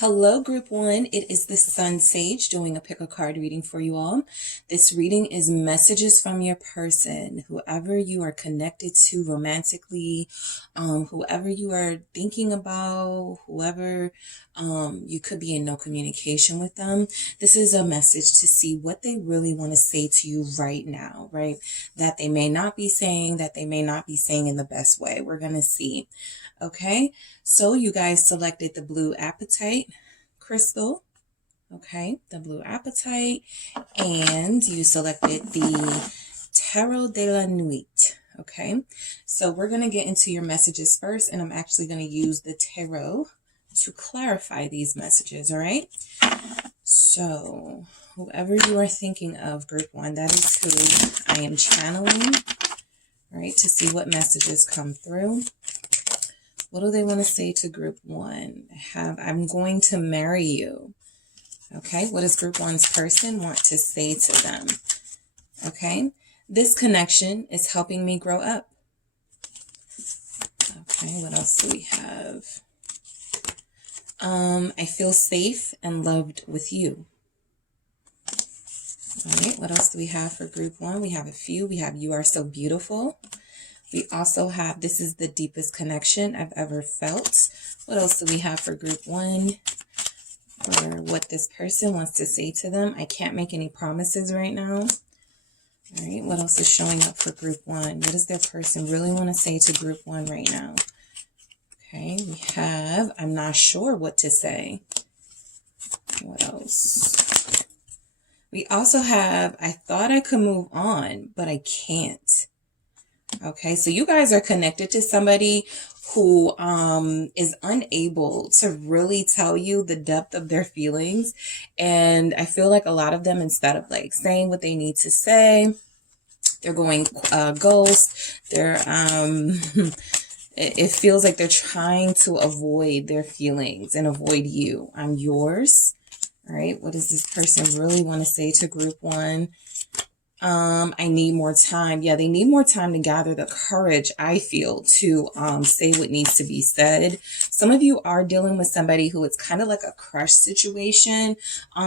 Hello, Group 1. It is the SunSage doing a pick a card reading for you all. This reading is messages from your person, whoever you are connected to romantically, whoever you are thinking about, whoever you could be in no communication with them. This is a message to see what they really want to say to you right now, right? That they may not be saying, that they may not be saying in the best way. We're going to see. Okay, so you guys selected the blue apatite crystal, okay, the blue apatite, and you selected the Tarot de la Nuit, okay? So we're going to get into your messages first, and I'm actually going to use the tarot to clarify these messages, all right? So whoever you are thinking of, Group 1, that is who I am channeling, all right, to see what messages come through. What do they want to say to Group 1? I'm going to marry you. Okay, what does Group 1's person want to say to them? Okay, this connection is helping me grow up. Okay, what else do we have? I feel safe and loved with you. All right, what else do we have for Group 1? We have a few. We have you are so beautiful. We also have, this is the deepest connection I've ever felt. What else do we have for Group 1? Or what this person wants to say to them. I can't make any promises right now. All right, what else is showing up for Group 1? What does their person really want to say to Group 1 right now? Okay, we have, I'm not sure what to say. What else? We also have, I thought I could move on, but I can't. Okay, so you guys are connected to somebody who is unable to really tell you the depth of their feelings. And I feel like a lot of them, instead of like saying what they need to say, they're going ghost. They're it feels like they're trying to avoid their feelings and avoid you. I'm yours. All right, what does this person really want to say to Group 1? I need more time. Yeah, they need more time to gather the courage, I feel, to say what needs to be said. Some of you are dealing with somebody who it's kind of like a crush situation.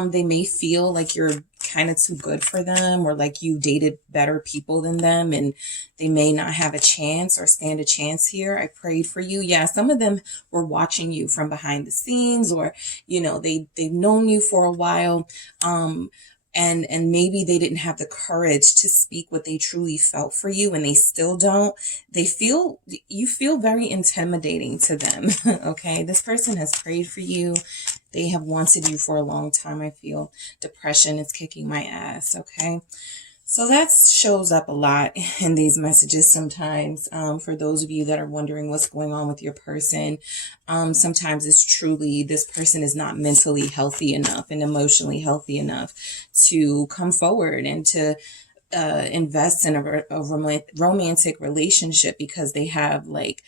They may feel like you're kind of too good for them, or like you dated better people than them, and they may not have a chance or stand a chance here. I prayed for you. Yeah, some of them were watching you from behind the scenes, or, you know, they've known you for a while. And maybe they didn't have the courage to speak what they truly felt for you, and they still don't. You feel very intimidating to them. Okay, this person has prayed for you. They have wanted you for a long time, I feel. Depression is kicking my ass, okay? So that shows up a lot in these messages sometimes. For those of you that are wondering what's going on with your person, sometimes it's truly this person is not mentally healthy enough and emotionally healthy enough to come forward and to invest in a romantic relationship, because they have like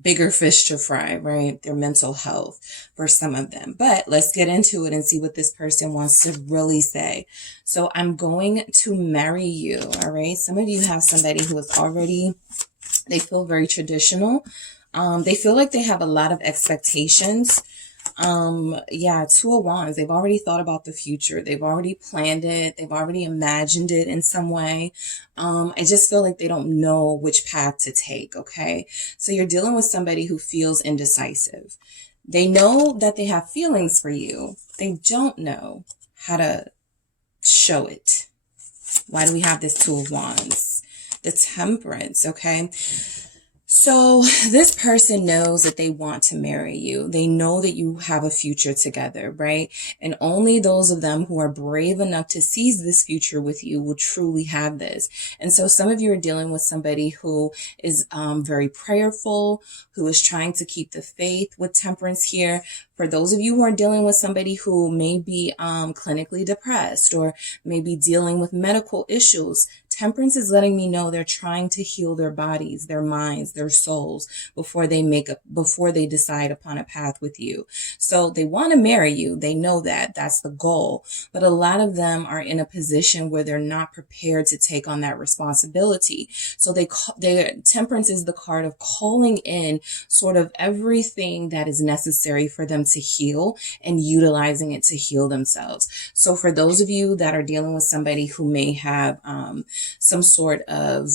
bigger fish to fry, right? Their mental health for some of them. But let's get into it and see what this person wants to really say. So I'm going to marry you, all right? Some of you have somebody who is already, they feel very traditional. They feel like they have a lot of expectations. Yeah, Two of Wands. They've already thought about the future. They've already planned it. They've already imagined it in some way. I just feel like they don't know which path to take, okay? So you're dealing with somebody who feels indecisive. They know that they have feelings for you. They don't know how to show it. Why do we have this Two of Wands? The Temperance, okay? So this person knows that they want to marry you. They know that you have a future together, right? And only those of them who are brave enough to seize this future with you will truly have this. And so some of you are dealing with somebody who is very prayerful, who is trying to keep the faith with Temperance here. For those of you who are dealing with somebody who may be clinically depressed, or maybe dealing with medical issues, Temperance is letting me know they're trying to heal their bodies, their minds, their souls before they decide upon a path with you. So they want to marry you. They know that that's the goal, but a lot of them are in a position where they're not prepared to take on that responsibility. So Temperance is the card of calling in sort of everything that is necessary for them to heal and utilizing it to heal themselves. So for those of you that are dealing with somebody who may have some sort of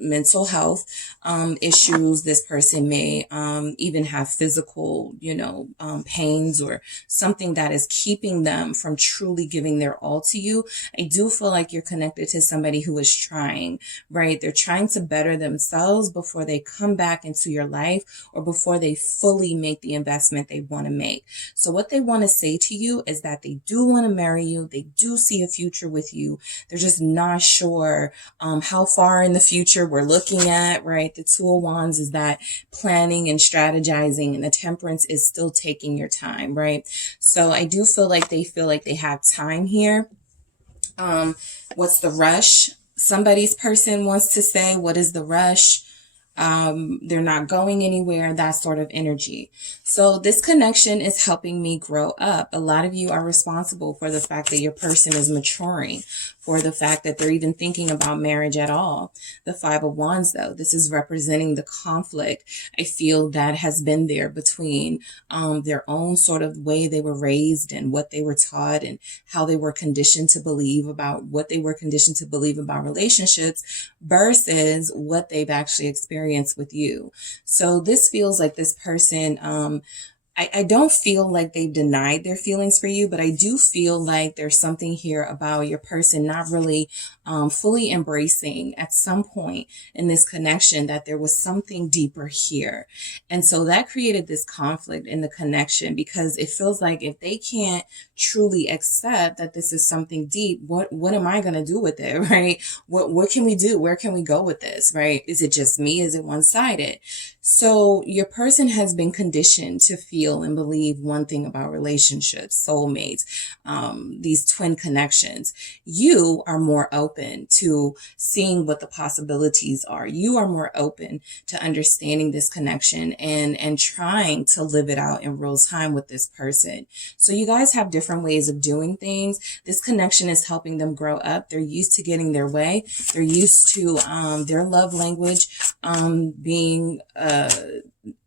mental health issues, this person may even have physical, pains or something that is keeping them from truly giving their all to you. I do feel like you're connected to somebody who is trying, right? They're trying to better themselves before they come back into your life or before they fully make the investment they want to make. So what they want to say to you is that they do want to marry you. They do see a future with you. They're just not sure how far in the future we're looking at, right? The Two of Wands is that planning and strategizing, and the Temperance is still taking your time, right? So I do feel like they have time here. What's the rush? Somebody's person wants to say, what is the rush? They're not going anywhere, that sort of energy. So this connection is helping me grow up. A lot of you are responsible for the fact that your person is maturing, for the fact that they're even thinking about marriage at all. The Five of Wands, though, this is representing the conflict I feel that has been there between their own sort of way they were raised and what they were taught and how they were conditioned to believe about what they were conditioned to believe about relationships versus what they've actually experienced with you. So this feels like this person, I don't feel like they've denied their feelings for you, but I do feel like there's something here about your person not really fully embracing at some point in this connection that there was something deeper here. And so that created this conflict in the connection because it feels like if they can't truly accept that this is something deep, what am I going to do with it, right? What can we do? Where can we go with this, right? Is it just me? Is it one-sided? So your person has been conditioned to feel and believe one thing about relationships, soulmates, these twin connections. You are more open to seeing what the possibilities are. You are more open to understanding this connection and trying to live it out in real time with this person. So you guys have different ways of doing things. This connection is helping them grow up. They're used to getting their way. They're used to their love language being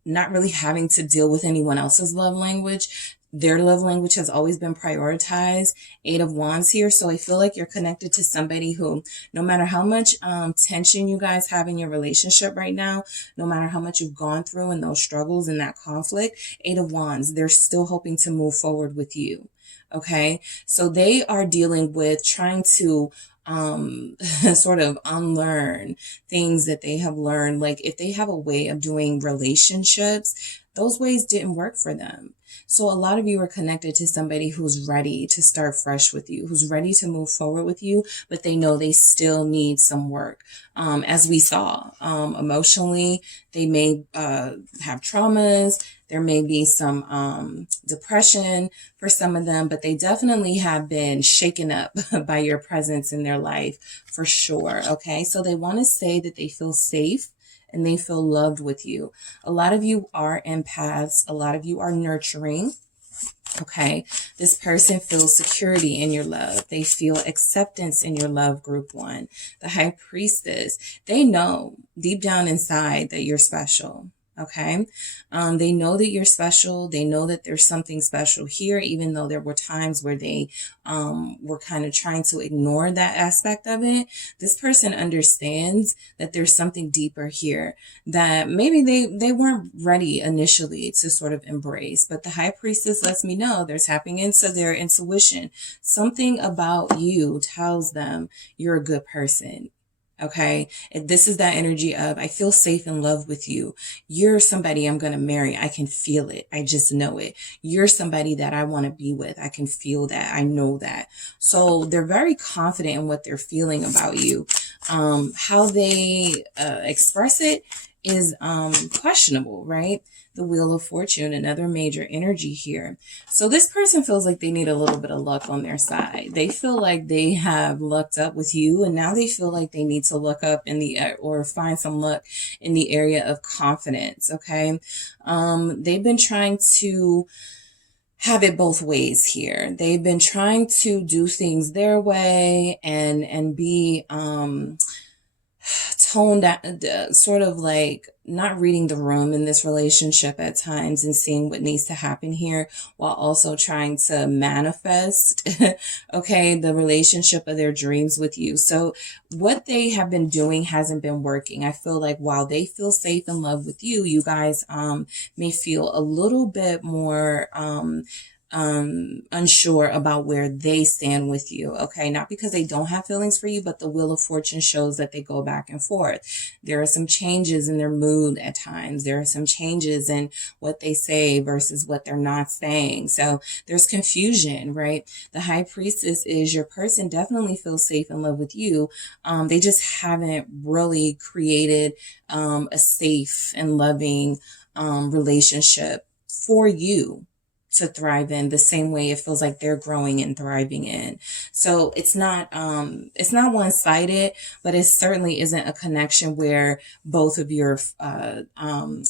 not really having to deal with anyone else's love language. Their love language has always been prioritized. Eight of Wands here. So I feel like you're connected to somebody who, no matter how much tension you guys have in your relationship right now, no matter how much you've gone through in those struggles and that conflict, Eight of Wands, they're still hoping to move forward with you. Okay. So they are dealing with trying to sort of unlearn things that they have learned. Like if they have a way of doing relationships, those ways didn't work for them. So a lot of you are connected to somebody who's ready to start fresh with you, who's ready to move forward with you, but they know they still need some work. As we saw, emotionally, they may have traumas. There may be some depression for some of them, but they definitely have been shaken up by your presence in their life for sure. Okay, so they want to say that they feel safe and they feel loved with you. A lot of you are empaths. A lot of you are nurturing. Okay, this person feels security in your love. They feel acceptance in your love, group one. The High Priestess, they know deep down inside that you're special. Okay. They know that you're special. They know that there's something special here, even though there were times where they were kind of trying to ignore that aspect of it. This person understands that there's something deeper here that maybe they weren't ready initially to sort of embrace. But the High Priestess lets me know they're tapping into their intuition. Something about you tells them you're a good person. Okay. This is that energy of, I feel safe in love with you. You're somebody I'm going to marry. I can feel it. I just know it. You're somebody that I want to be with. I can feel that. I know that. So they're very confident in what they're feeling about you. How they express it is questionable, right? The Wheel of Fortune, another major energy here. So this person feels like they need a little bit of luck on their side. They feel like they have lucked up with you, and now they feel like they need to look up in the or find some luck in the area of confidence. Okay, they've been trying to have it both ways here. They've been trying to do things their way and be toned down, sort of like not reading the room in this relationship at times and seeing what needs to happen here, while also trying to manifest, okay, the relationship of their dreams with you. So what they have been doing hasn't been working. I feel like while they feel safe in love with you, you guys may feel a little bit more unsure about where they stand with you. Okay. Not because they don't have feelings for you, but the Wheel of Fortune shows that they go back and forth. There are some changes in their mood at times. There are some changes in what they say versus what they're not saying. So there's confusion, right? The High Priestess is your person definitely feels safe in love with you. They just haven't really created a safe and loving relationship for you to thrive in the same way it feels like they're growing and thriving in. So it's not one-sided, but it certainly isn't a connection where both of your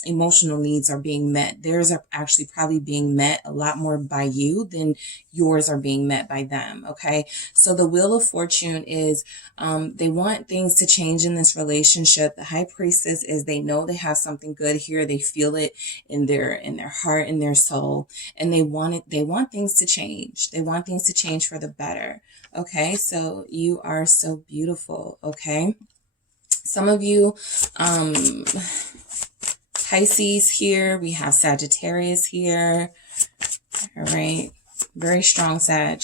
emotional needs are being met. Theirs are actually probably being met a lot more by you than yours are being met by them. Okay. So the Wheel of Fortune is, they want things to change in this relationship. The High Priestess is, they know they have something good here. They feel it in their heart, in their soul. And they want things to change. They want things to change for the better. Okay. So you are so beautiful. Okay. Some of you, Pisces here. We have Sagittarius here. All right. Very strong Sag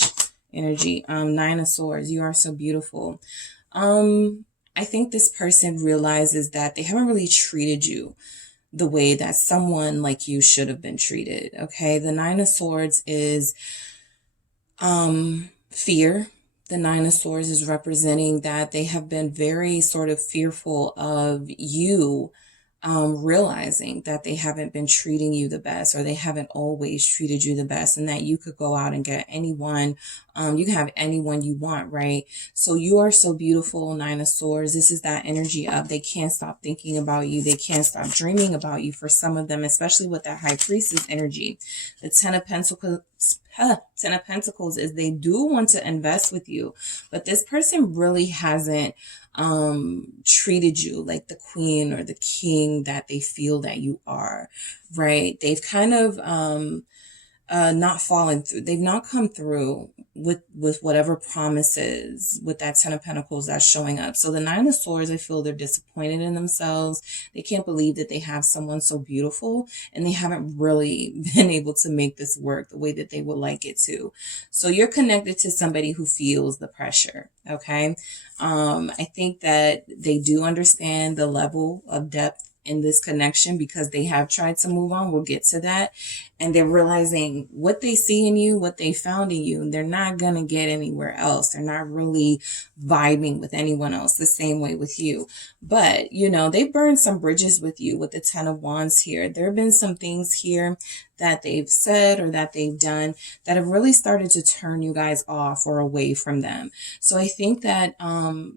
energy. Nine of Swords. You are so beautiful. I think this person realizes that they haven't really treated you the way that someone like you should have been treated. Okay. The Nine of Swords is fear. The Nine of Swords is representing that they have been very sort of fearful of you realizing that they haven't been treating you the best, or they haven't always treated you the best, and that you could go out and get anyone, you can have anyone you want, right? So you are so beautiful, Nine of Swords. This is that energy of they can't stop thinking about you. They can't stop dreaming about you for some of them, especially with that High Priestess energy. The Ten of Pentacles is they do want to invest with you, but this person really hasn't treated you like the queen or the king that they feel that you are, right? They've kind of not fallen through. They've not come through with whatever promises with that Ten of Pentacles that's showing up. So the Nine of Swords, I feel they're disappointed in themselves. They can't believe that they have someone so beautiful, and they haven't really been able to make this work the way that they would like it to. So you're connected to somebody who feels the pressure. Okay. I think that they do understand the level of depth in this connection because they have tried to move on. We'll get to that. And they're realizing what they see in you, what they found in you, they're not going to get anywhere else. They're not really vibing with anyone else the same way with you. But, you know, they burned some bridges with you with the Ten of Wands here. There have been some things here that they've said or that they've done that have really started to turn you guys off or away from them. So I think that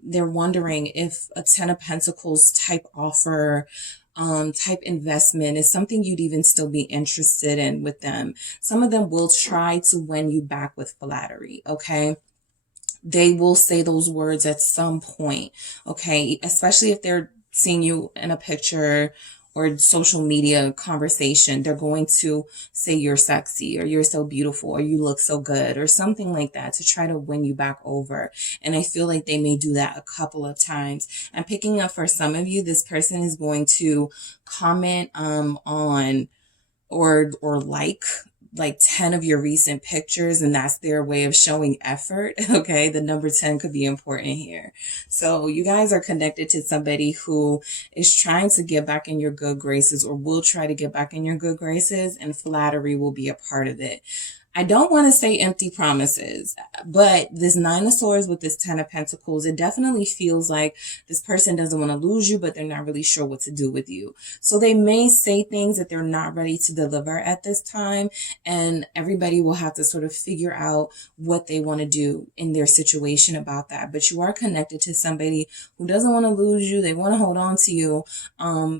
they're wondering if a Ten of Pentacles type offer, type investment is something you'd even still be interested in with them. Some of them will try to win you back with flattery. Okay. They will say those words at some point. Okay. Especially if they're seeing you in a picture or social media conversation, they're going to say you're sexy or you're so beautiful or you look so good or something like that to try to win you back over. And I feel like they may do that a couple of times. I'm picking up for some of you, this person is going to comment on or like 10 of your recent pictures, and that's their way of showing effort. Okay. The number 10 could be important here. So you guys are connected to somebody who is trying to get back in your good graces or will try to get back in your good graces, and flattery will be a part of it. I don't want to say empty promises, but this Nine of Swords with this Ten of Pentacles, it definitely feels like this person doesn't want to lose you, but they're not really sure what to do with you. So they may say things that they're not ready to deliver at this time, and everybody will have to sort of figure out what they want to do in their situation about that. But you are connected to somebody who doesn't want to lose you. They want to hold on to you,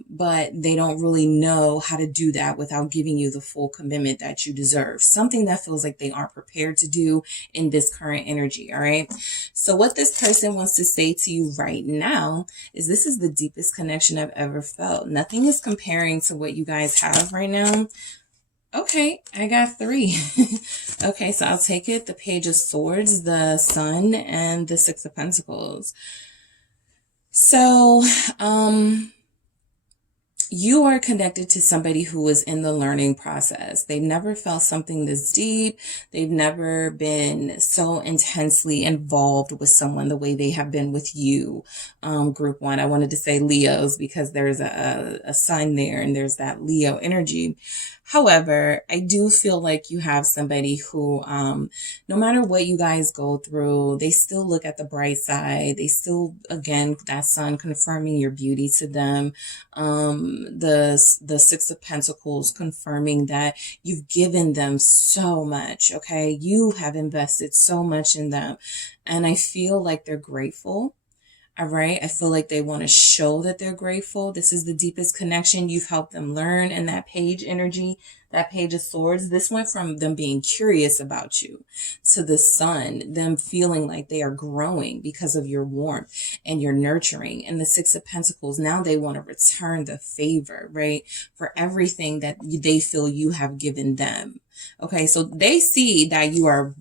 but they don't really know how to do that without giving you the full commitment that you deserve. Something that feels like they aren't prepared to do in this current energy. All right. So what this person wants to say to you right now is this is the deepest connection I've ever felt. Nothing is comparing to what you guys have right now. Okay, I got 3. Okay, so I'll take it. The Page of Swords, the Sun, and the Six of Pentacles. So, you are connected to somebody who is in the learning process. They've never felt something this deep. They've never been so intensely involved with someone the way they have been with you. Group 1. I wanted to say Leos because there's a sun there and there's that Leo energy. However, I do feel like you have somebody who, no matter what you guys go through, they still look at the bright side. They still, again, that sun confirming your beauty to them. The Six of Pentacles confirming that you've given them so much. Okay. You have invested so much in them. And I feel like they're grateful. All right. I feel like they want to show that they're grateful. This is the deepest connection. You've helped them learn. And that Page energy, that Page of Swords, this went from them being curious about you to the Sun, them feeling like they are growing because of your warmth and your nurturing. And the Six of Pentacles, now they want to return the favor, right? For everything that they feel you have given them. Okay. So they see that you are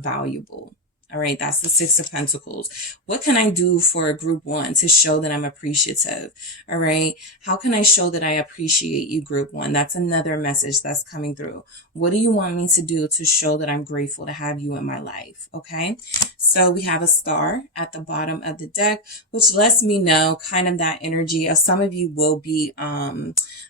valuable. All right, that's the Six of Pentacles. What can I do for Group 1 to show that I'm appreciative? All right, how can I show that I appreciate you, Group 1? That's another message that's coming through. What do you want me to do to show that I'm grateful to have you in my life? Okay, so we have a star at the bottom of the deck, which lets me know kind of that energy of some of you will be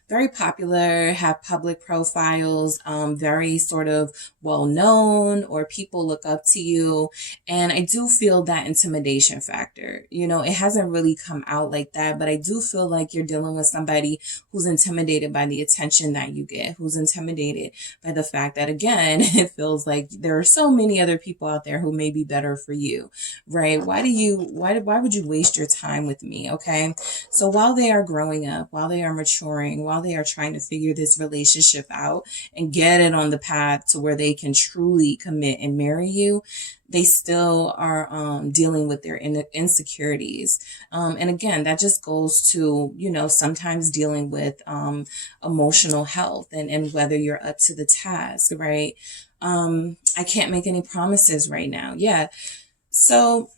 very popular, have public profiles, very sort of well known, or people look up to you. And I do feel that intimidation factor. You know, it hasn't really come out like that, but I do feel like you're dealing with somebody who's intimidated by the attention that you get, who's intimidated by the fact that, again, it feels like there are so many other people out there who may be better for you, right? Why would you waste your time with me? Okay. So while they are growing up, while they are maturing, while they are trying to figure this relationship out and get it on the path to where they can truly commit and marry you, they still are dealing with their insecurities. And again, that just goes to, you know, sometimes dealing with emotional health and whether you're up to the task, right? I can't make any promises right now. Yeah. So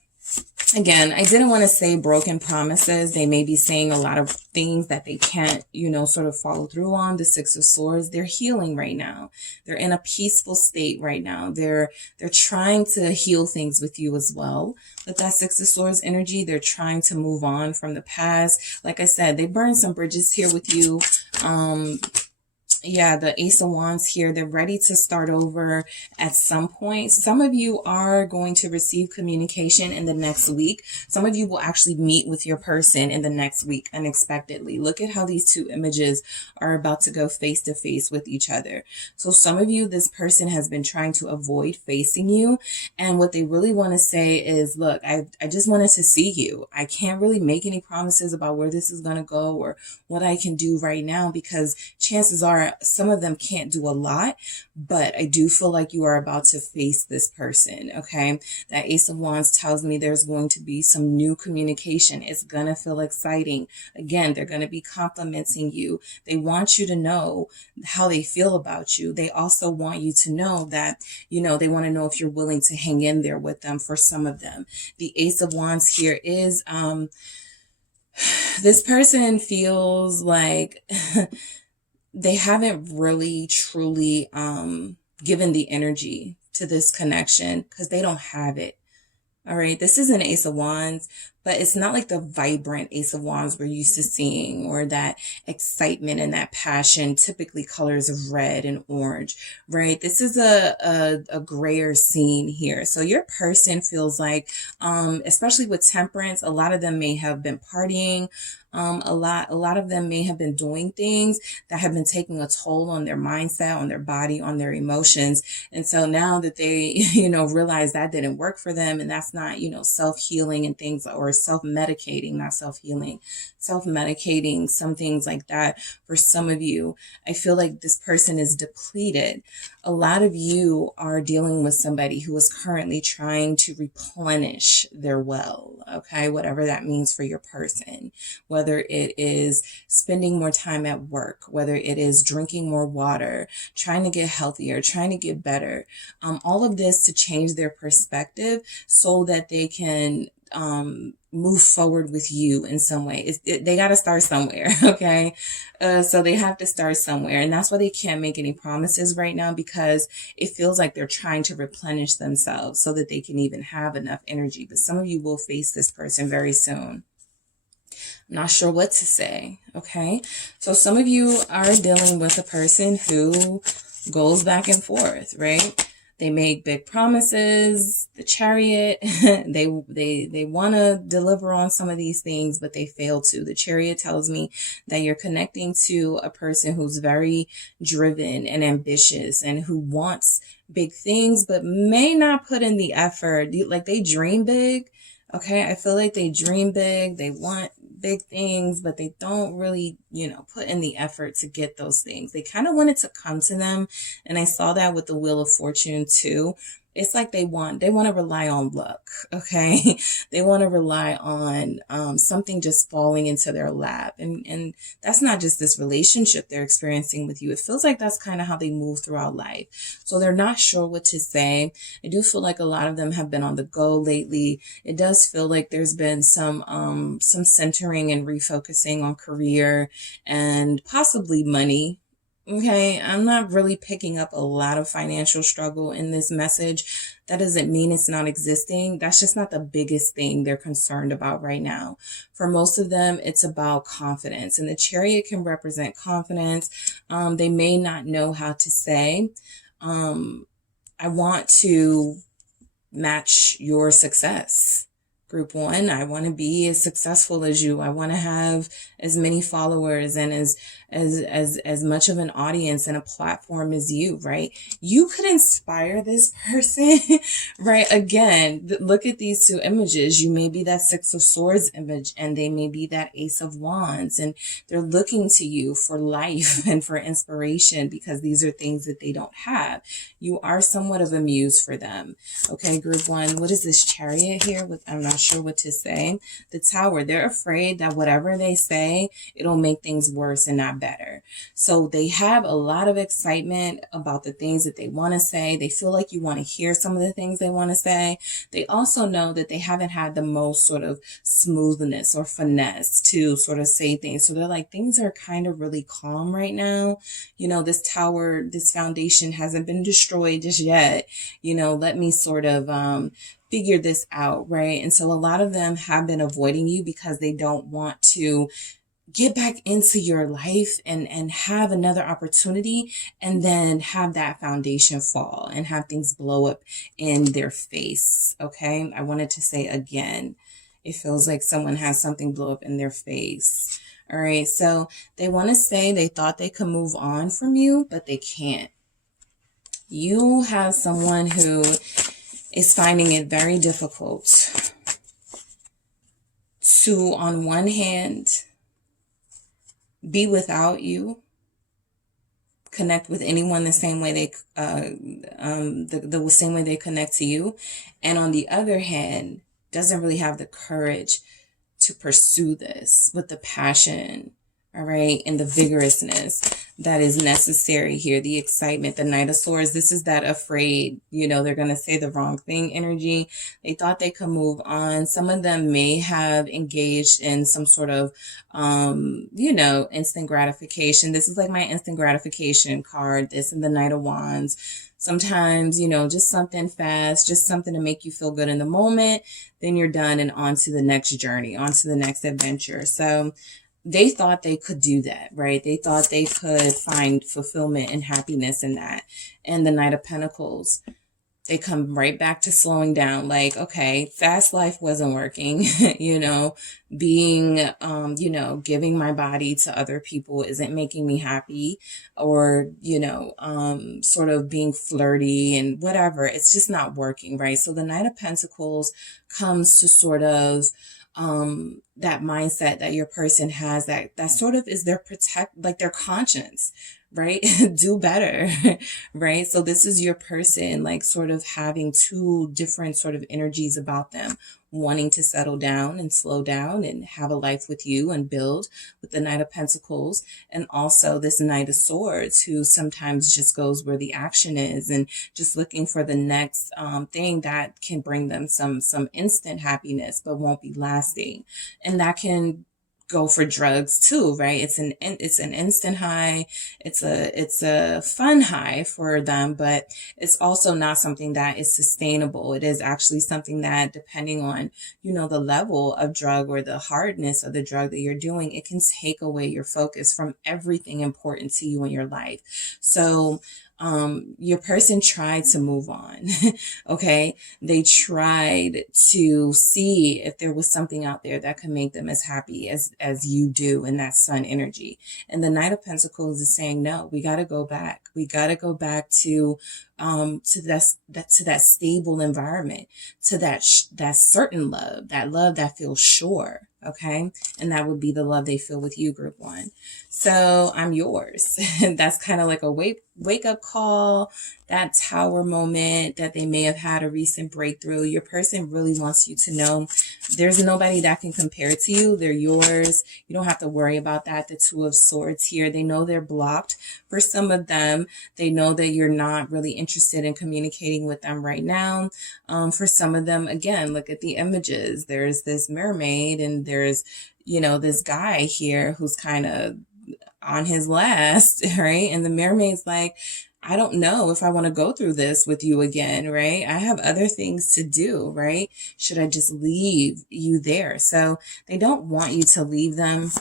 again, I didn't want to say broken promises. They may be saying a lot of things that they can't, you know, sort of follow through on. The Six of Swords, they're healing right now. They're in a peaceful state right now. They're trying to heal things with you as well. But that Six of Swords energy, they're trying to move on from the past. Like I said, they burned some bridges here with you. Yeah, the Ace of Wands here, they're ready to start over at some point. Some of you are going to receive communication in the next week. Some of you will actually meet with your person in the next week unexpectedly. Look at how these two images are about to go face to face with each other. So some of you, this person has been trying to avoid facing you. And what they really want to say is, look, I just wanted to see you. I can't really make any promises about where this is going to go or what I can do right now, because chances are some of them can't do a lot, but I do feel like you are about to face this person. Okay. That Ace of Wands tells me there's going to be some new communication. It's going to feel exciting. Again, they're going to be complimenting you. They want you to know how they feel about you. They also want you to know that, you know, they want to know if you're willing to hang in there with them for some of them. The Ace of Wands here is, this person feels like they haven't really truly given the energy to this connection because they don't have it. All right. This is an Ace of Wands, but it's not like the vibrant Ace of Wands we're used to seeing, or that excitement and that passion, typically colors of red and orange, right? This is a grayer scene here. So your person feels like, especially with Temperance, a lot of them may have been partying. A lot of them may have been doing things that have been taking a toll on their mindset, on their body, on their emotions. And so now that they, realize that didn't work for them, and that's not, self-healing and things, or self-medicating, not self-healing, self-medicating, some things like that. For some of you, I feel like this person is depleted. A lot of you are dealing with somebody who is currently trying to replenish their well, okay? Whatever that means for your person, whether it is spending more time at work, whether it is drinking more water, trying to get healthier, trying to get better, all of this to change their perspective so that they can move forward with you in some way. They got to start somewhere, okay? So they have to start somewhere, and that's why they can't make any promises right now, because it feels like they're trying to replenish themselves so that they can even have enough energy. But some of you will face this person very soon. I'm not sure what to say, okay? So some of you are dealing with a person who goes back and forth, right? They make big promises, the Chariot, they want to deliver on some of these things, but they fail to. The Chariot tells me that you're connecting to a person who's very driven and ambitious and who wants big things, but may not put in the effort. Like, they dream big, okay? I feel like they dream big, they want big things, but they don't really, put in the effort to get those things. They kind of want it to come to them. And I saw that with the Wheel of Fortune too. It's like they want to rely on luck, okay? They want to rely on something just falling into their lap. And that's not just this relationship they're experiencing with you. It feels like that's kind of how they move throughout life. So they're not sure what to say. I do feel like a lot of them have been on the go lately. It does feel like there's been some centering and refocusing on career and possibly money. Okay, I'm not really picking up a lot of financial struggle in this message. That doesn't mean it's not existing. That's just not the biggest thing they're concerned about right now. For most of them, it's about confidence, and the Chariot can represent confidence. They may not know how to say, I want to match your success. Group 1, I want to be as successful as you. I want to have as many followers and as much of an audience and a platform as you, right? You could inspire this person, right? Again, look at these two images. You may be that Six of Swords image, and they may be that Ace of Wands, and they're looking to you for life and for inspiration, because these are things that they don't have. You are somewhat of a muse for them. Okay, Group 1, what is this Chariot here? I'm not sure what to say. The Tower, they're afraid that whatever they say, it'll make things worse and not better. So they have a lot of excitement about the things that they want to say. They feel like you want to hear some of the things they want to say. They also know that they haven't had the most sort of smoothness or finesse to sort of say things. So they're like, things are kind of really calm right now. This tower, this foundation hasn't been destroyed just yet. Let me sort of figure this out, right? And so a lot of them have been avoiding you because they don't want to get back into your life and have another opportunity and then have that foundation fall and have things blow up in their face, okay? I wanted to say again, it feels like someone has something blow up in their face. All right, so they want to say they thought they could move on from you, but they can't. You have someone who is finding it very difficult to, on one hand, be without you, connect with anyone the same way the same way they connect to you, and on the other hand, doesn't really have the courage to pursue this with the passion, all right, and the vigorousness that is necessary here, the excitement, the Knight of Swords. This is that afraid, they're going to say the wrong thing energy. They thought they could move on. Some of them may have engaged in some sort of, instant gratification. This is like my instant gratification card, this and the Knight of Wands. Sometimes, you know, just something fast, just something to make you feel good in the moment. Then you're done and on to the next journey, on to the next adventure. So they thought they could do that, right? They thought they could find fulfillment and happiness in that. And the Knight of Pentacles, they come right back to slowing down. Like, okay, fast life wasn't working, you know, being, you know, giving my body to other people isn't making me happy, or, you know, sort of being flirty and whatever. It's just not working, right? So the Knight of Pentacles comes to sort of, that mindset that your person has, that sort of is their like their conscience, right? Do better, right? So this is your person, like sort of having two different sort of energies about them, wanting to settle down and slow down and have a life with you and build, with the Knight of Pentacles, and also this Knight of Swords, who sometimes just goes where the action is and just looking for the next thing that can bring them some instant happiness, but won't be lasting. And that can go for drugs too, right? It's an instant high. It's a fun high for them, but it's also not something that is sustainable. It is actually something that, depending on, you know, the level of drug or the hardness of the drug that you're doing, it can take away your focus from everything important to you in your life. So your person tried to move on. Okay. They tried to see if there was something out there that could make them as happy as you do in that sun energy. And the Knight of Pentacles is saying, no, we got to go back. We got to go back to that stable environment, to that certain love, that feels sure. Okay. And that would be the love they feel with you, group one. So I'm yours. That's kind of like a wake up call, that tower moment that they may have had a recent breakthrough. Your person really wants you to know there's nobody that can compare to you. They're yours. You don't have to worry about that. The Two of Swords here, they know they're blocked. For some of them, they know that you're not really interested in communicating with them right now. For some of them, again, look at the images. There's this mermaid and there's, you know, this guy here who's kind of on his last, right? And the mermaid's like, I don't know if I want to go through this with you again, right? I have other things to do, right? Should I just leave you there? So they don't want you to leave them.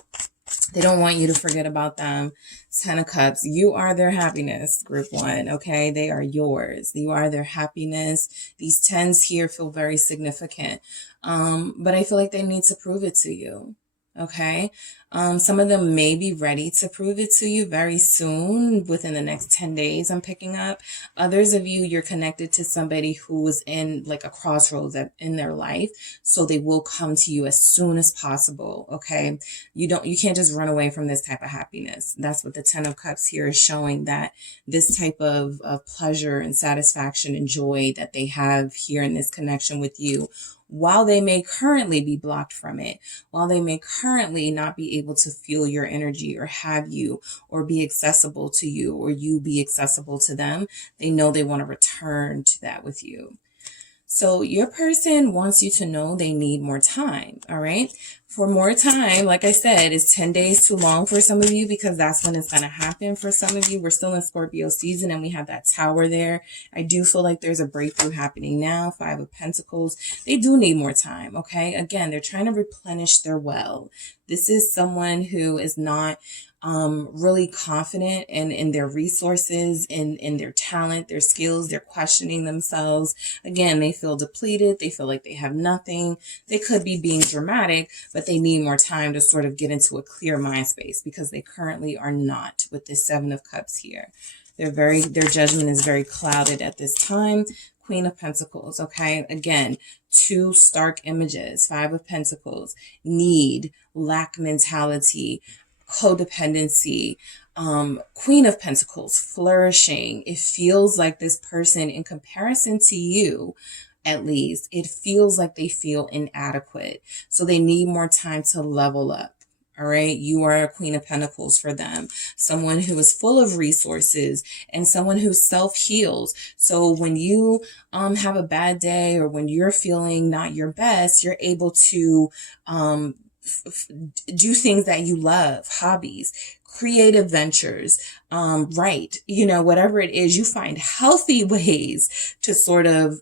They don't want you to forget about them. 10 of Cups, you are their happiness, group one, okay? They are yours. You are their happiness. These 10s here feel very significant, but I feel like they need to prove it to you. Okay. Some of them may be ready to prove it to you very soon, within the next 10 days, I'm picking up. Others of you, you're connected to somebody who was in like a crossroads in their life. So they will come to you as soon as possible. Okay. You can't just run away from this type of happiness. That's what the 10 of Cups here is showing, that this type of pleasure and satisfaction and joy that they have here in this connection with you, while they may currently be blocked from it, while they may currently not be able to feel your energy or have you or be accessible to you or you be accessible to them, they know they want to return to that with you. So your person wants you to know they need more time, all right? For more time, like I said, is 10 days too long for some of you, because that's when it's going to happen for some of you. We're still in Scorpio season and we have that tower there. I do feel like there's a breakthrough happening now. 5 of Pentacles. They do need more time, okay? Again, they're trying to replenish their well. This is someone who is not really confident in their resources, in their talent, their skills. They're questioning themselves. Again, they feel depleted. They feel like they have nothing. They could be being dramatic, but they need more time to sort of get into a clear mind space, because they currently are not with this 7 of Cups here. Their judgment is very clouded at this time. Queen of Pentacles, okay? Again, two stark images. 5 of Pentacles, need, lack mentality, codependency. Queen of Pentacles, flourishing. It feels like this person, in comparison to you, at least, it feels like they feel inadequate. So they need more time to level up. All right. You are a Queen of Pentacles for them. Someone who is full of resources and someone who self-heals. So when you have a bad day, or when you're feeling not your best, you're able to do things that you love, hobbies, creative ventures, right? You know, whatever it is, you find healthy ways to sort of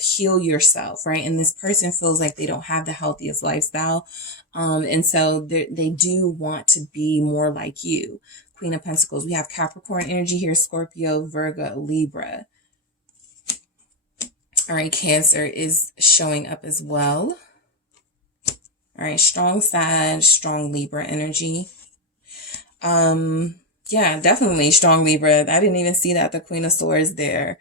heal yourself, right? And this person feels like they don't have the healthiest lifestyle. And so they do want to be more like you. Queen of Pentacles. We have Capricorn energy here, Scorpio, Virgo, Libra. All right, Cancer is showing up as well. All right, strong Sag, strong Libra energy. Yeah, definitely strong Libra. I didn't even see that, the Queen of Swords there.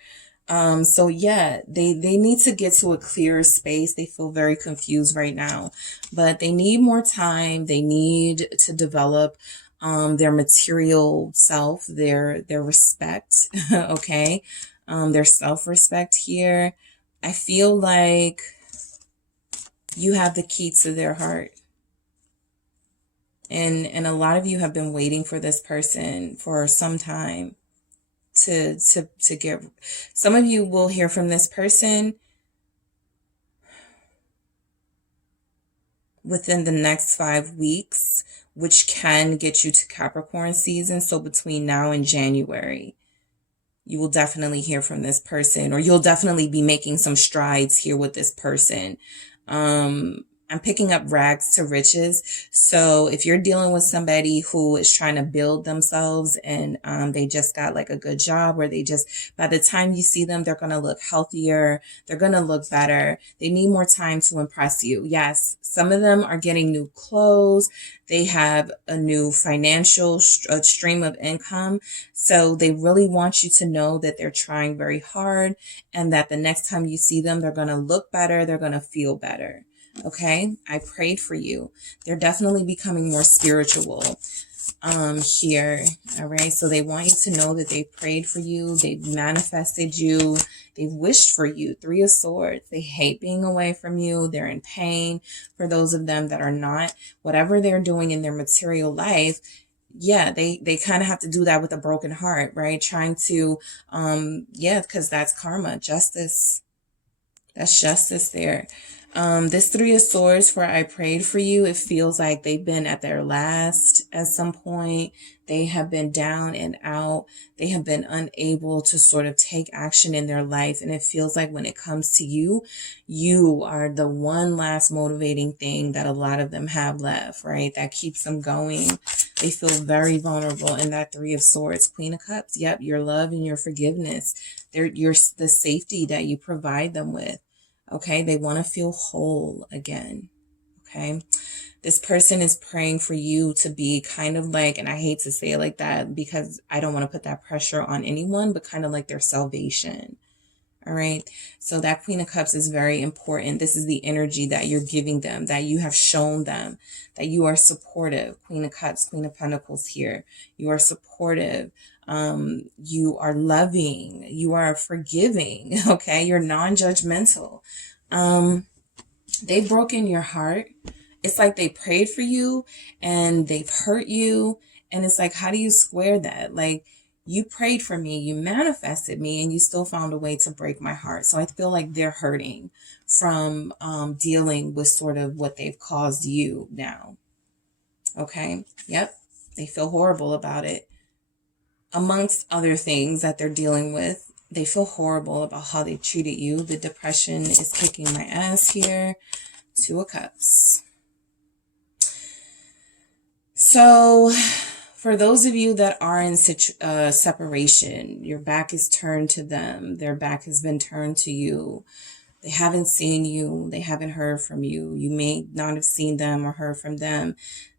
So yeah, they need to get to a clearer space. They feel very confused right now, but they need more time. They need to develop their material self, their respect, okay? Their self-respect here. I feel like you have the key to their heart. And a lot of you have been waiting for this person for some time to get. Some of you will hear from this person within the next 5 weeks, which can get you to Capricorn season. So between now and January, you will definitely hear from this person, or you'll definitely be making some strides here with this person. I'm picking up rags to riches. So if you're dealing with somebody who is trying to build themselves and they just got like a good job, or they just, by the time you see them, they're going to look healthier. They're going to look better. They need more time to impress you. Yes, some of them are getting new clothes. They have a new financial stream of income. So they really want you to know that they're trying very hard, and that the next time you see them, they're going to look better. They're going to feel better. Okay, I prayed for you. They're definitely becoming more spiritual here. All right, so they want you to know that they prayed for you. They've manifested you. They've wished for you. 3 of Swords. They hate being away from you. They're in pain. For those of them that are not, whatever they're doing in their material life, yeah, they kind of have to do that with a broken heart, right? Trying to, yeah, because that's karma, justice. That's justice there. This 3 of Swords, for I prayed for you, it feels like they've been at their last at some point. They have been down and out. They have been unable to sort of take action in their life. And it feels like when it comes to you, you are the one last motivating thing that a lot of them have left, right? That keeps them going. They feel very vulnerable in that 3 of Swords. Queen of Cups. Yep, your love and your forgiveness. The safety that you provide them with. Okay, they want to feel whole again. Okay, this person is praying for you to be kind of like, and I hate to say it like that because I don't want to put that pressure on anyone, but kind of like their salvation. All right, so that Queen of Cups is very important. This is the energy that you're giving them, that you have shown them, that you are supportive. Queen of Cups, Queen of Pentacles here. You are supportive. You are loving, you are forgiving, okay? You're non-judgmental. They've broken your heart. It's like they prayed for you and they've hurt you. And it's like, how do you square that? Like, you prayed for me, you manifested me, and you still found a way to break my heart. So I feel like they're hurting from dealing with sort of what they've caused you now. Okay? Yep. They feel horrible about it. Amongst other things that they're dealing with, they feel horrible about how they treated you. The depression is kicking my ass here. 2 of Cups. So for those of you that are in separation, your back is turned to them. Their back has been turned to you. They haven't seen you. They haven't heard from you. You may not have seen them or heard from them.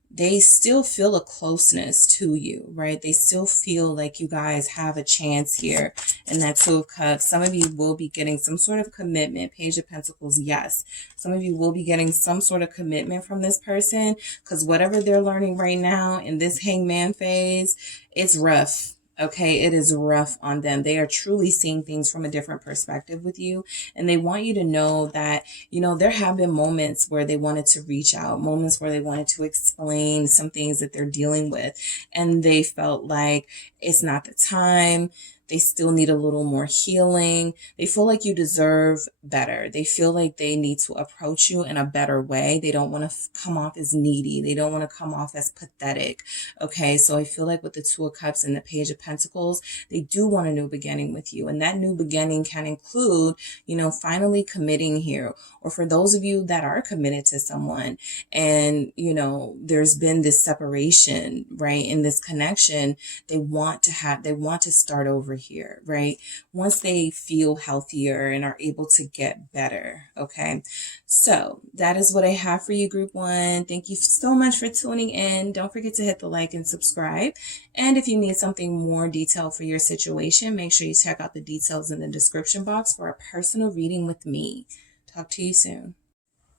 They still feel a closeness to you, right? They still feel like you guys have a chance here. And that 2 of Cups, some of you will be getting some sort of commitment. Page of Pentacles, yes. Some of you will be getting some sort of commitment from this person, because whatever they're learning right now in this hangman phase, it's rough. Okay, it is rough on them. They are truly seeing things from a different perspective with you. And they want you to know that, you know, there have been moments where they wanted to reach out, moments where they wanted to explain some things that they're dealing with. And they felt like it's not the time. They still need a little more healing. They feel like you deserve better. They feel like they need to approach you in a better way. They don't want to come off as needy. They don't want to come off as pathetic. Okay, so I feel like with the Two of Cups and the Page of Pentacles, they do want a new beginning with you. And that new beginning can include, you know, finally committing here. Or for those of you that are committed to someone and, you know, there's been this separation, right, in this connection, they want to start over here, right? Once they feel healthier and are able to get better. Okay. So that is what I have for you, Group 1. Thank you so much for tuning in. Don't forget to hit the like and subscribe. And if you need something more detailed for your situation, make sure you check out the details in the description box for a personal reading with me. Talk to you soon.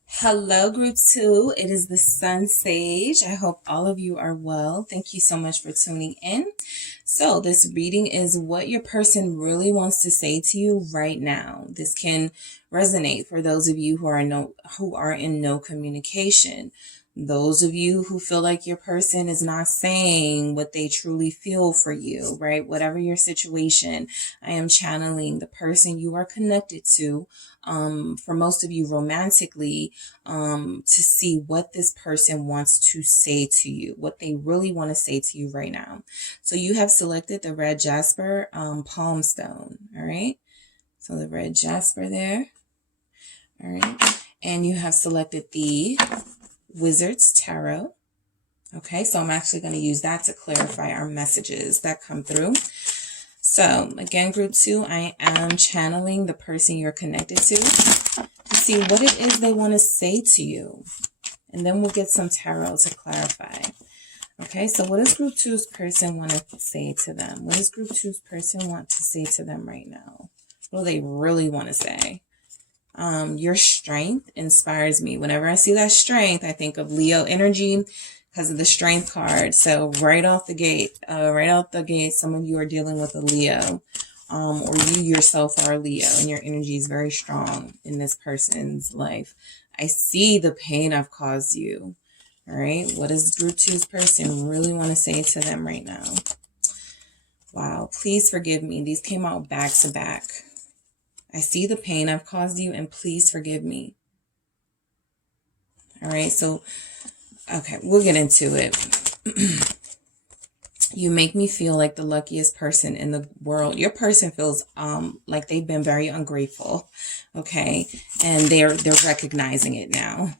Hello, Group 2. It is the SunSage. I hope all of you are well. Thank you so much for tuning in. So this reading is what your person really wants to say to you right now. This can resonate for those of you who are in no communication. Those of you who feel like your person is not saying what they truly feel for you, right? Whatever your situation, I am channeling the person you are connected to, for most of you romantically, to see what this person wants to say to you, what they really want to say to you right now. So you have selected the red jasper palm stone, all right? So the red jasper there, all right? And you have selected the Wizard's Tarot. Okay, so I'm actually going to use that to clarify our messages that come through. So again, Group 2, I am channeling the person you're connected to see what it is they want to say to you. And then we'll get some tarot to clarify. Okay, so what does Group 2's person want to say to them? What does Group 2's person want to say to them right now? What do they really want to say? Your strength inspires me. Whenever I see that strength, I think of Leo energy because of the strength card. So right out the gate, some of you are dealing with a Leo, or you yourself are a Leo and your energy is very strong in this person's life. I see the pain I've caused you. All right. What does Group 2's person really want to say to them right now? Wow. Please forgive me. These came out back to back. I see the pain I've caused you and please forgive me. All right. So, okay, we'll get into it. You make me feel like the luckiest person in the world. Your person feels like they've been very ungrateful. Okay. And they're recognizing it now.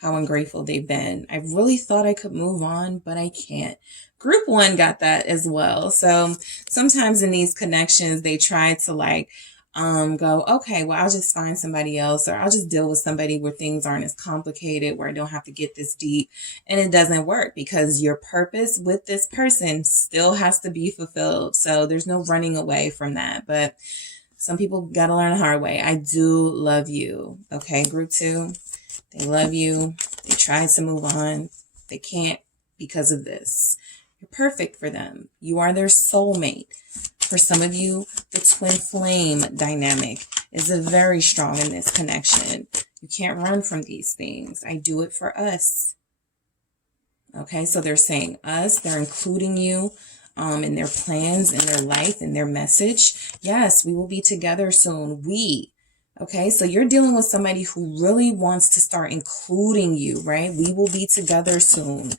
How ungrateful they've been. I really thought I could move on, but I can't. Group 1 got that as well. So sometimes in these connections, they try to go, okay, well, I'll just find somebody else, or I'll just deal with somebody where things aren't as complicated, where I don't have to get this deep. And it doesn't work because your purpose with this person still has to be fulfilled. So there's no running away from that. But some people got to learn the hard way. I do love you. Okay, Group 2, they love you. They tried to move on. They can't because of this. You're perfect for them. You are their soulmate. For some of you, the twin flame dynamic is very strong in this connection. You can't run from these things. I do it for us. Okay, so they're saying us. They're including you in their plans, in their life, in their message. Yes, we will be together soon. Okay, so you're dealing with somebody who really wants to start including you, right? We will be together soon.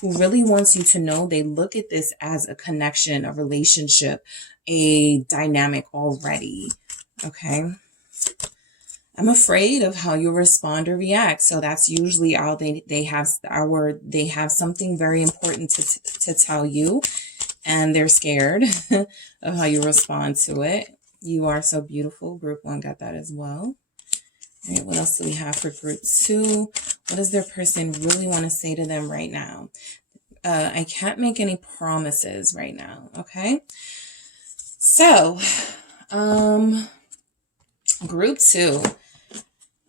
Who really wants you to know they look at this as a connection, a relationship, a dynamic already. Okay. I'm afraid of how you'll respond or react. So that's usually how they have something very important to tell you, and they're scared of how you respond to it. You are so beautiful. Group 1 got that as well. All right, what else do we have for Group 2? What does their person really want to say to them right now? I can't make any promises right now, okay? So, Group 2,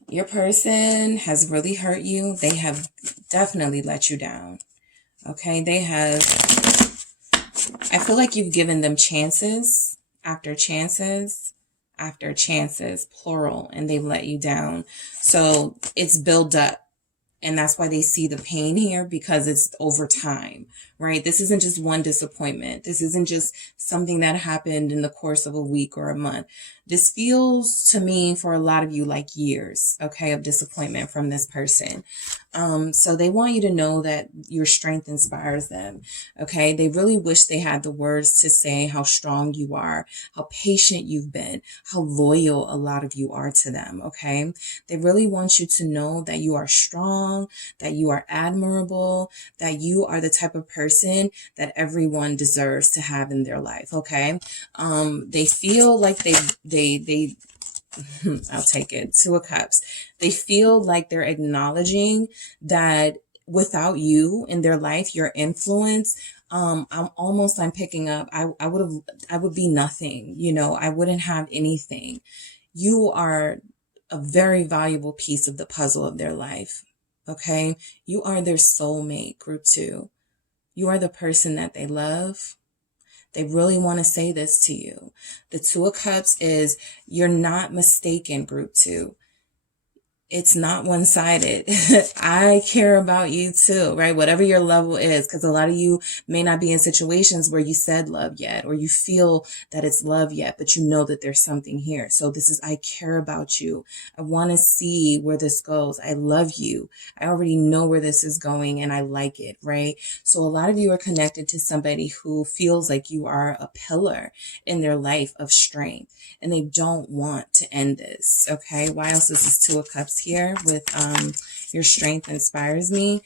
your person has really hurt you. They have definitely let you down, okay? I feel like you've given them chances after chances after chances, plural, and they've let you down. So it's built up. And that's why they see the pain here, because it's over time, right? This isn't just one disappointment. This isn't just something that happened in the course of a week or a month. This feels to me for a lot of you like years, okay, of disappointment from this person. So they want you to know that your strength inspires them, okay? They really wish they had the words to say how strong you are, how patient you've been, how loyal a lot of you are to them, okay? They really want you to know that you are strong, that you are admirable, that you are the type of person that everyone deserves to have in their life, okay? They feel like they I'll take it. Two of Cups. They feel like they're acknowledging that without you in their life, your influence, I'm picking up. I would be nothing, you know, I wouldn't have anything. You are a very valuable piece of the puzzle of their life. Okay. You are their soulmate, group 2. You are the person that they love. They really want to say this to you. The Two of Cups is, you're not mistaken, group 2. It's not one-sided. I care about you too, right? Whatever your level is, because a lot of you may not be in situations where you said love yet, or you feel that it's love yet, but you know that there's something here. So this is, I care about you. I want to see where this goes. I love you. I already know where this is going and I like it, right? So a lot of you are connected to somebody who feels like you are a pillar in their life of strength, and they don't want to end this, okay? Why else is this Two of Cups here with your strength inspires me?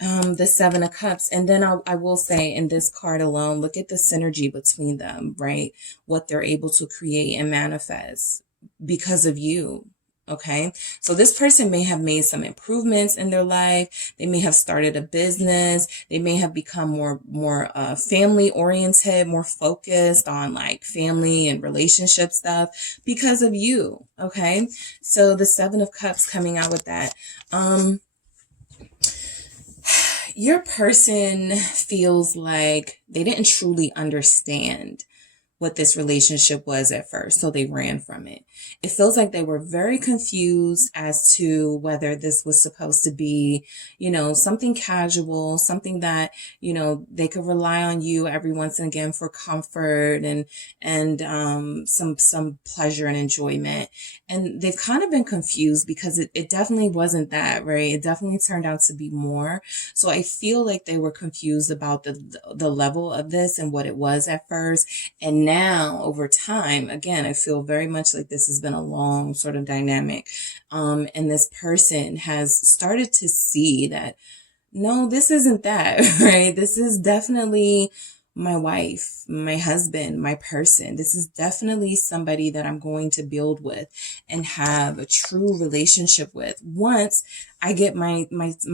The Seven of Cups. And then I will say, in this card alone, look at the synergy between them, right? What they're able to create and manifest because of you. Okay. So this person may have made some improvements in their life. They may have started a business. They may have become more family oriented, more focused on like family and relationship stuff because of you. Okay. So the Seven of Cups coming out with that. Your person feels like they didn't truly understand what this relationship was at first, so they ran from it. It feels like they were very confused as to whether this was supposed to be, you know, something casual, something that, you know, they could rely on you every once and again for comfort and some pleasure and enjoyment. And they've kind of been confused because it definitely wasn't that, right? It definitely turned out to be more. So I feel like they were confused about the level of this and what it was at first. And now over time, again, I feel very much like this has been a long sort of dynamic. And this person has started to see that, no, this isn't that, right? This is definitely my wife, my husband, my person. This is definitely somebody that I'm going to build with and have a true relationship with once I get my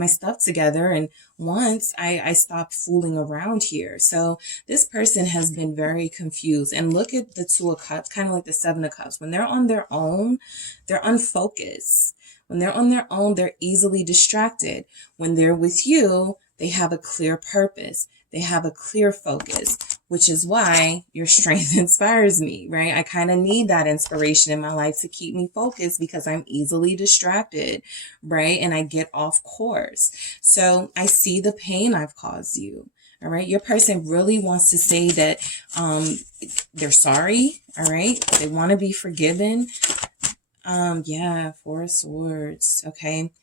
stuff together and once I stop fooling around here. So this person has been very confused. And look at the Two of Cups, kind of like the Seven of Cups. When they're on their own, they're unfocused. When they're on their own, they're easily distracted. When they're with you, they have a clear purpose. They have a clear focus, which is why your strength inspires me, right? I kind of need that inspiration in my life to keep me focused because I'm easily distracted, right? And I get off course. So I see the pain I've caused you. All right. Your person really wants to say that they're sorry. All right. They want to be forgiven. Yeah, Four of Swords. Okay.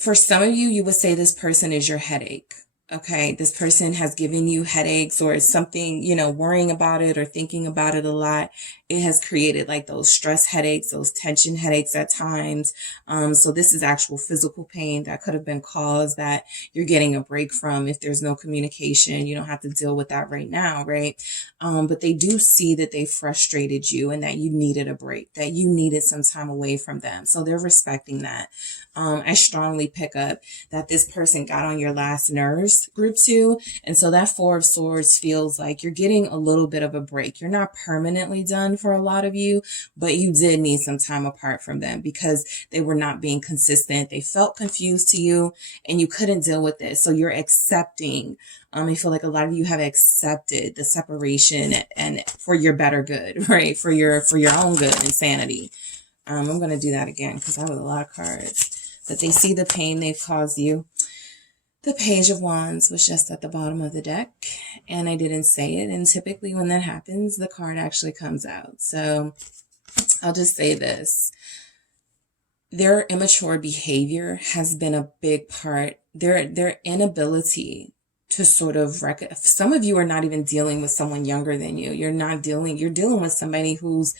For some of you, you would say this person is your headache. Okay, this person has given you headaches or something, you know, worrying about it or thinking about it a lot. It has created like those stress headaches, those tension headaches at times. So this is actual physical pain that could have been caused that you're getting a break from. If there's no communication, you don't have to deal with that right now, right? But they do see that they frustrated you and that you needed a break, that you needed some time away from them. So they're respecting that. I strongly pick up that this person got on your last nerves, group 2. And so that Four of Swords feels like you're getting a little bit of a break. You're not permanently done for a lot of you, but you did need some time apart from them because they were not being consistent. They felt confused to you and you couldn't deal with it. So you're accepting. I feel like a lot of you have accepted the separation and for your better good, right? For your own good and sanity. I'm going to do that again because I have a lot of cards. but they see the pain they've caused you. The Page of Wands was just at the bottom of the deck, and I didn't say it. And typically when that happens, the card actually comes out. So I'll just say this. Their immature behavior has been a big part. Their inability to sort of some of you are not even dealing with someone younger than you. You're dealing with somebody who's,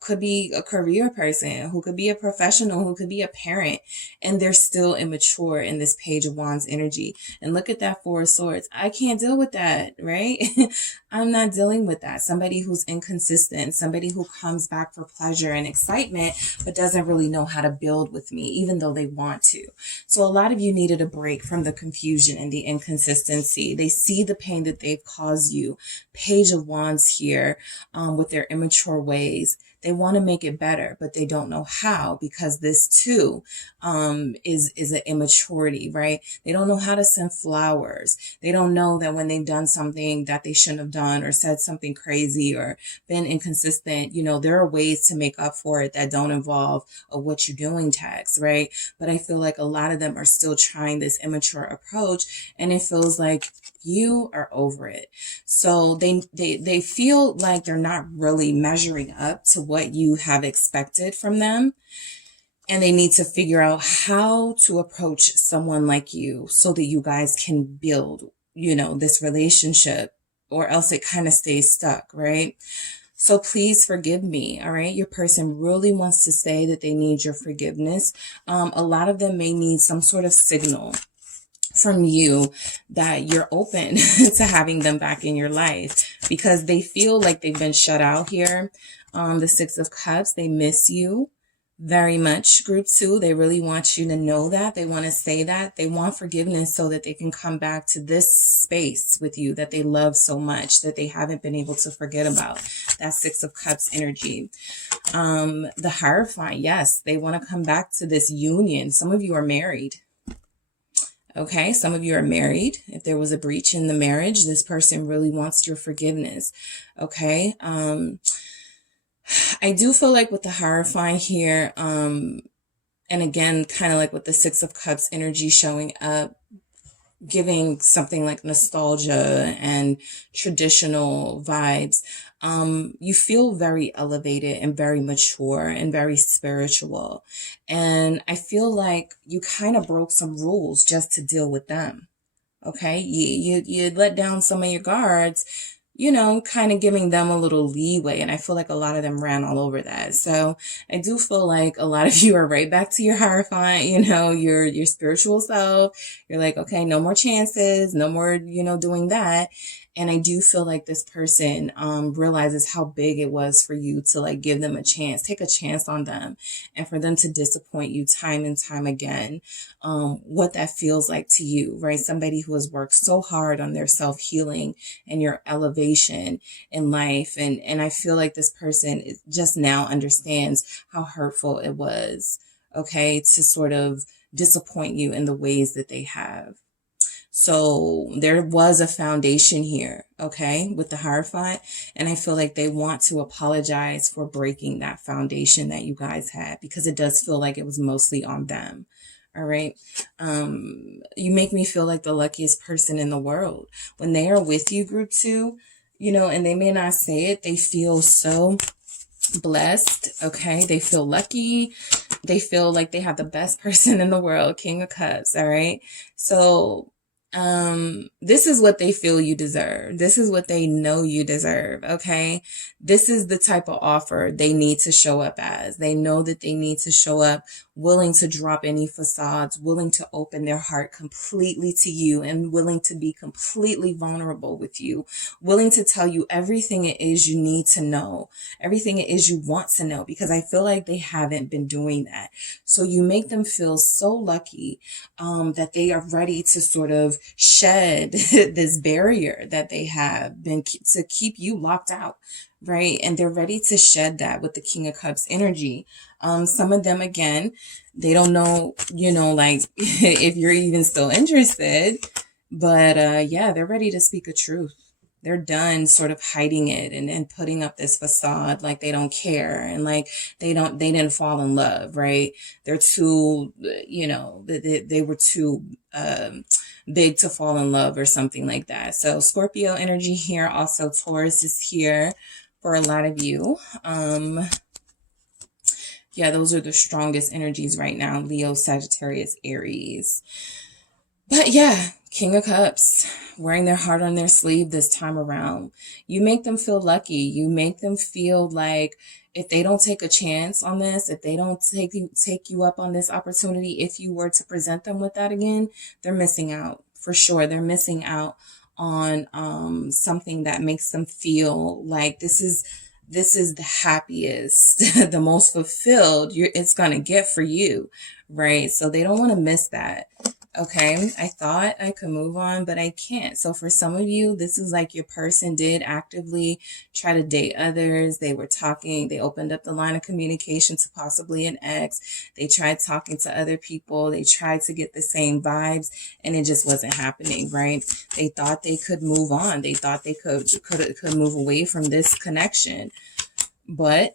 could be a career person, who could be a professional, who could be a parent, and they're still immature in this Page of Wands energy. And look at that Four of Swords. I can't deal with that, right? I'm not dealing with that. Somebody who's inconsistent, somebody who comes back for pleasure and excitement, but doesn't really know how to build with me, even though they want to. So a lot of you needed a break from the confusion and the inconsistency. They see the pain that they've caused you. Page of Wands here, with their immature ways. They want to make it better, but they don't know how, because this too is an immaturity, right? They don't know how to send flowers. They don't know that when they've done something that they shouldn't have done, or said something crazy, or been inconsistent, there are ways to make up for it that don't involve a "what you doing" text, right? But I feel like a lot of them are still trying this immature approach, and it feels like you are over it. So they feel like they're not really measuring up to what you have expected from them. And they need to figure out how to approach someone like you so that you guys can build, this relationship, or else it kind of stays stuck, right? So please forgive me, all right? Your person really wants to say that they need your forgiveness. A lot of them may need some sort of signal from you that you're open to having them back in your life, because they feel like they've been shut out here. The Six of Cups, they miss you very much, group 2. They really want you to know that. They want to say that. They want forgiveness so that they can come back to this space with you that they love so much, that they haven't been able to forget about. That Six of Cups energy. The Hierophant, yes, they want to come back to this union. Some of you are married. Okay, some of you are married. If there was a breach in the marriage, this person really wants your forgiveness. Okay. I do feel like with the Hierophant here, and again, kind of like with the Six of Cups energy showing up, giving something like nostalgia and traditional vibes, you feel very elevated and very mature and very spiritual. And I feel like you kind of broke some rules just to deal with them. Okay. You let down some of your guards, kind of giving them a little leeway. And I feel like a lot of them ran all over that. So I do feel like a lot of you are right back to your Hierophant, your spiritual self. You're like, okay, no more chances, no more, doing that. And I do feel like this person realizes how big it was for you to like give them a chance, take a chance on them, and for them to disappoint you time and time again. What that feels like to you, right? Somebody who has worked so hard on their self-healing and your elevation in life. And I feel like this person just now understands how hurtful it was, okay, to sort of disappoint you in the ways that they have. So there was a foundation here, okay, with the Hierophant. And I feel like they want to apologize for breaking that foundation that you guys had, because it does feel like it was mostly on them. All right. You make me feel like the luckiest person in the world. When they are with you, group 2, and they may not say it, they feel so blessed. Okay. They feel lucky. They feel like they have the best person in the world, King of Cups. All right. So this is what they feel you deserve. This is what they know you deserve. Okay. This is the type of offer they need to show up as. They know that they need to show up willing to drop any facades, willing to open their heart completely to you, and willing to be completely vulnerable with you, willing to tell you everything it is you need to know, everything it is you want to know, because I feel like they haven't been doing that. So you make them feel so lucky, that they are ready to sort of shed this barrier that they have been to keep you locked out, right? And they're ready to shed that with the King of Cups energy. Some of them, again, they don't know, like if you're even still interested, but yeah, they're ready to speak a truth. They're done sort of hiding it and putting up this facade like they don't care and like they didn't fall in love, right? They're too, you know, they were too big to fall in love or something like that. So Scorpio energy here. Also Taurus is here for a lot of you. Yeah, those are the strongest energies right now. Leo, Sagittarius, Aries. But yeah, King of Cups, wearing their heart on their sleeve this time around. You make them feel lucky. You make them feel like if they don't take a chance on this, if they don't take you up on this opportunity, if you were to present them with that again, they're missing out. For sure, they're missing out on something that makes them feel like this is the happiest, the most fulfilled it's going to get for you, right? So they don't want to miss that. Okay, I thought I could move on, but I can't. So for some of you, this is like your person did actively try to date others. They were talking, they opened up the line of communication to possibly an ex. They tried talking to other people. They tried to get the same vibes and it just wasn't happening, right? They thought they could move on. They thought they could move away from this connection. But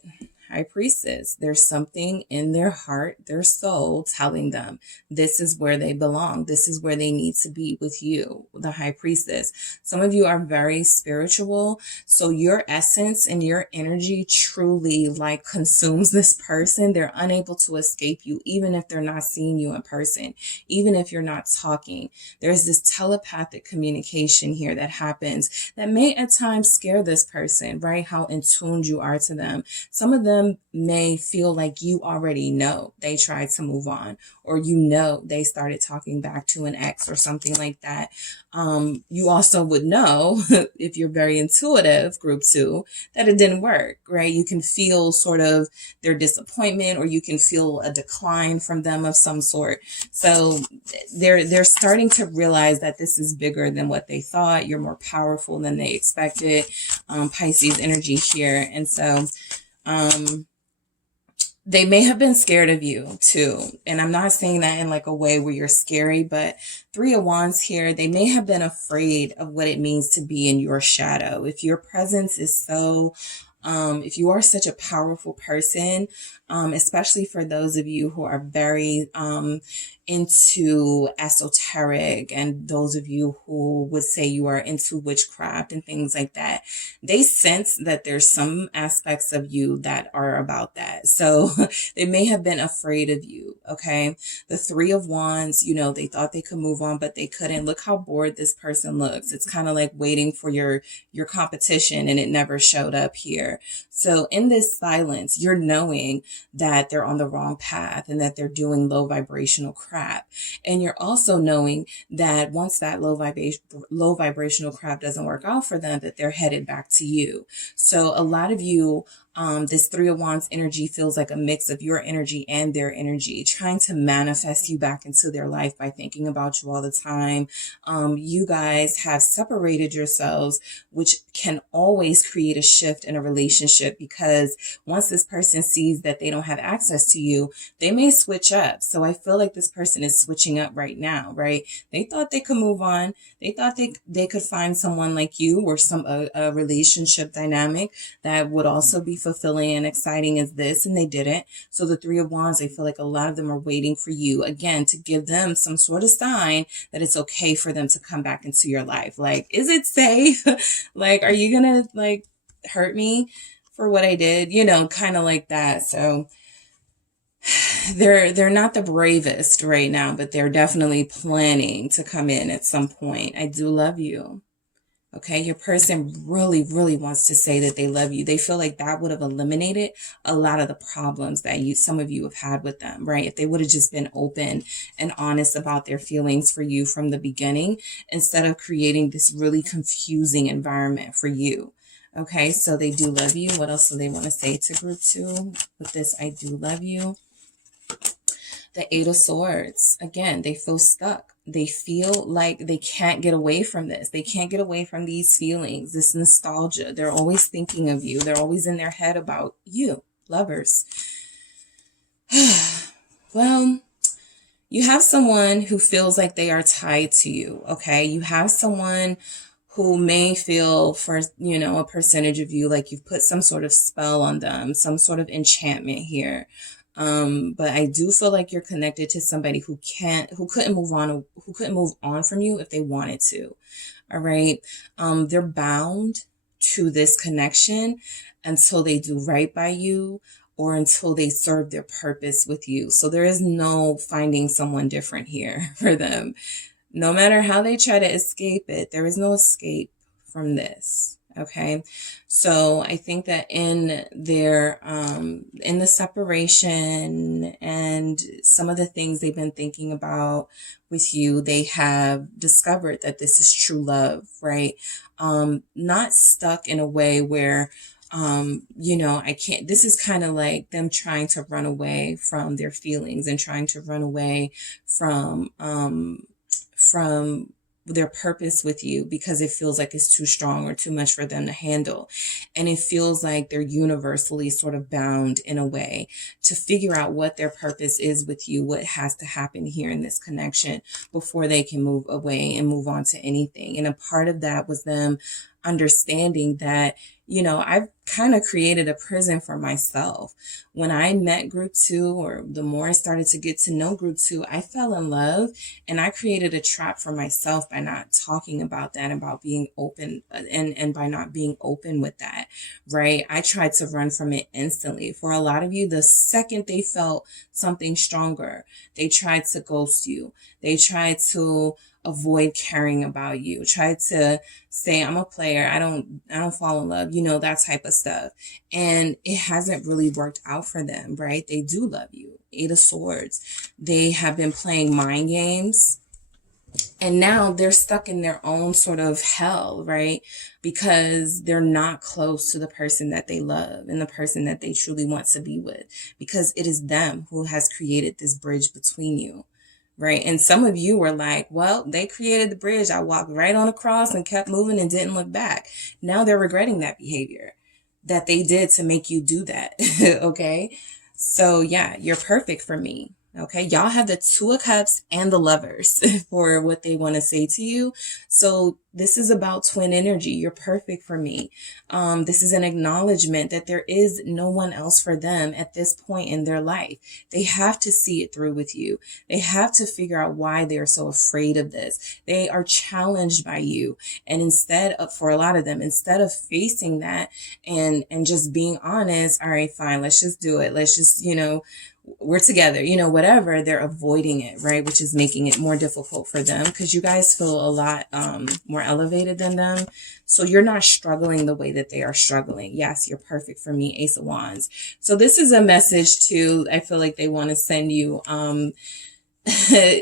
High Priestess, there's something in their heart, their soul telling them this is where they belong. This is where they need to be with you, the High Priestess. Some of you are very spiritual. So your essence and your energy truly like consumes this person. They're unable to escape you, even if they're not seeing you in person, even if you're not talking. There's this telepathic communication here that happens that may at times scare this person, right? How in tuned you are to them. Some of them may feel like you already know they tried to move on, or you know they started talking back to an ex or something like that. You also would know, if you're very intuitive, group 2, that it didn't work, right? You can feel sort of their disappointment, or you can feel a decline from them of some sort. So they're starting to realize that this is bigger than what they thought. You're more powerful than they expected. Pisces energy here. And so they may have been scared of you too. And I'm not saying that in like a way where you're scary, but 3 of Wands here, they may have been afraid of what it means to be in your shadow. If your presence is so, if you are such a powerful person, especially for those of you who are very into esoteric, and those of you who would say you are into witchcraft and things like that, they sense that there's some aspects of you that are about that. So they may have been afraid of you. Okay. The 3 of Wands, you know, they thought they could move on, but they couldn't. Look how bored this person looks. It's kind of like waiting for your competition, and it never showed up here. So in this silence, you're knowing that they're on the wrong path and that they're doing low vibrational crap. And you're also knowing that once that low vibrational crap doesn't work out for them, that they're headed back to you. So a lot of you, this 3 of Wands energy feels like a mix of your energy and their energy, trying to manifest you back into their life by thinking about you all the time. You guys have separated yourselves, which can always create a shift in a relationship, because once this person sees that they don't have access to you, they may switch up. So I feel like this person is switching up right now, right? They thought they could move on. They thought they could find someone like you, or a relationship dynamic that would also be fulfilling and exciting as this, and they didn't. So the 3 of Wands, I feel like a lot of them are waiting for you again to give them some sort of sign that it's okay for them to come back into your life. Like, is it safe? Like, are you gonna like hurt me for what I did? You know, kind of like that. So they're not the bravest right now, but they're definitely planning to come in at some point. I do love you. Okay, your person really, really wants to say that they love you. They feel like that would have eliminated a lot of the problems that some of you have had with them, right? If they would have just been open and honest about their feelings for you from the beginning, instead of creating this really confusing environment for you. Okay, so they do love you. What else do they want to say to group 2 with this? I do love you. The 8 of Swords. Again, they feel stuck. They feel like they can't get away from this. They can't get away from these feelings, this nostalgia. They're always thinking of you. They're always in their head about you, lovers. Well, you have someone who feels like they are tied to you, okay? You have someone who may feel for, you know, a percentage of you like you've put some sort of spell on them, some sort of enchantment here. But I do feel like you're connected to somebody who couldn't move on from you if they wanted to. All right. They're bound to this connection until they do right by you or until they serve their purpose with you. So there is no finding someone different here for them. No matter how they try to escape it, there is no escape from this. Okay. So I think that in the separation and some of the things they've been thinking about with you, they have discovered that this is true love, right? Not stuck in a way where, you know, this is kind of like them trying to run away from their feelings and trying to run away from their purpose with you because it feels like it's too strong or too much for them to handle. And it feels like they're universally sort of bound in a way to figure out what their purpose is with you, what has to happen here in this connection before they can move away and move on to anything. And a part of that was them understanding that, you know, I've kind of created a prison for myself. When I met group 2, or the more I started to get to know group 2, I fell in love and I created a trap for myself by not talking about that, about being open and by not being open with that, right? I tried to run from it instantly. For a lot of you, the second they felt something stronger, they tried to ghost you. They tried to avoid caring about you, try to say, I'm a player, I don't fall in love, you know, that type of stuff. And it hasn't really worked out for them, right? They do love you. 8 of Swords. They have been playing mind games. And now they're stuck in their own sort of hell, right? Because they're not close to the person that they love and the person that they truly want to be with, because it is them who has created this bridge between you. Right. And some of you were like, well, they created the bridge. I walked right on across and kept moving and didn't look back. Now they're regretting that behavior that they did to make you do that. Okay. So yeah, you're perfect for me. Okay. Y'all have the 2 of Cups and the Lovers for what they want to say to you. So this is about twin energy. You're perfect for me. This is an acknowledgement that there is no one else for them at this point in their life. They have to see it through with you. They have to figure out why they are so afraid of this. They are challenged by you. And for a lot of them, instead of facing that and just being honest, all right, fine, let's just do it. Let's just, you know, we're together, you know, whatever, they're avoiding it, right? Which is making it more difficult for them because you guys feel a lot more elevated than them. So you're not struggling the way that they are struggling. Yes, you're perfect for me, Ace of Wands. So this is a message to, I feel like they want to send you,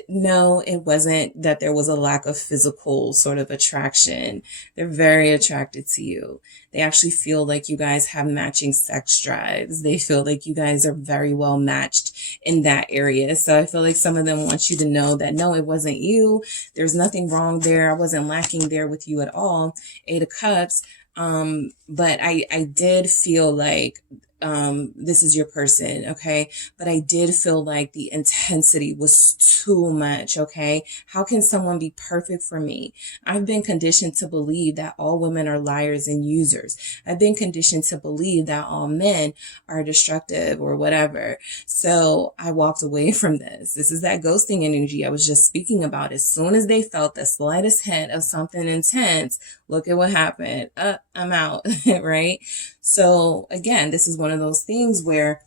no, it wasn't that there was a lack of physical sort of attraction. They're very attracted to you. They actually feel like you guys have matching sex drives. They feel like you guys are very well matched in that area. So I feel like some of them want you to know that, no, it wasn't you. There's nothing wrong there. I wasn't lacking there with you at all. 8 of Cups. But I did feel like this is your person, okay? But I did feel like the intensity was too much, okay? How can someone be perfect for me? I've been conditioned to believe that all women are liars and users. I've been conditioned to believe that all men are destructive or whatever. So I walked away from this. This is that ghosting energy I was just speaking about. As soon as they felt the slightest hint of something intense, look at what happened. I'm out, right? So again, this is one of those things where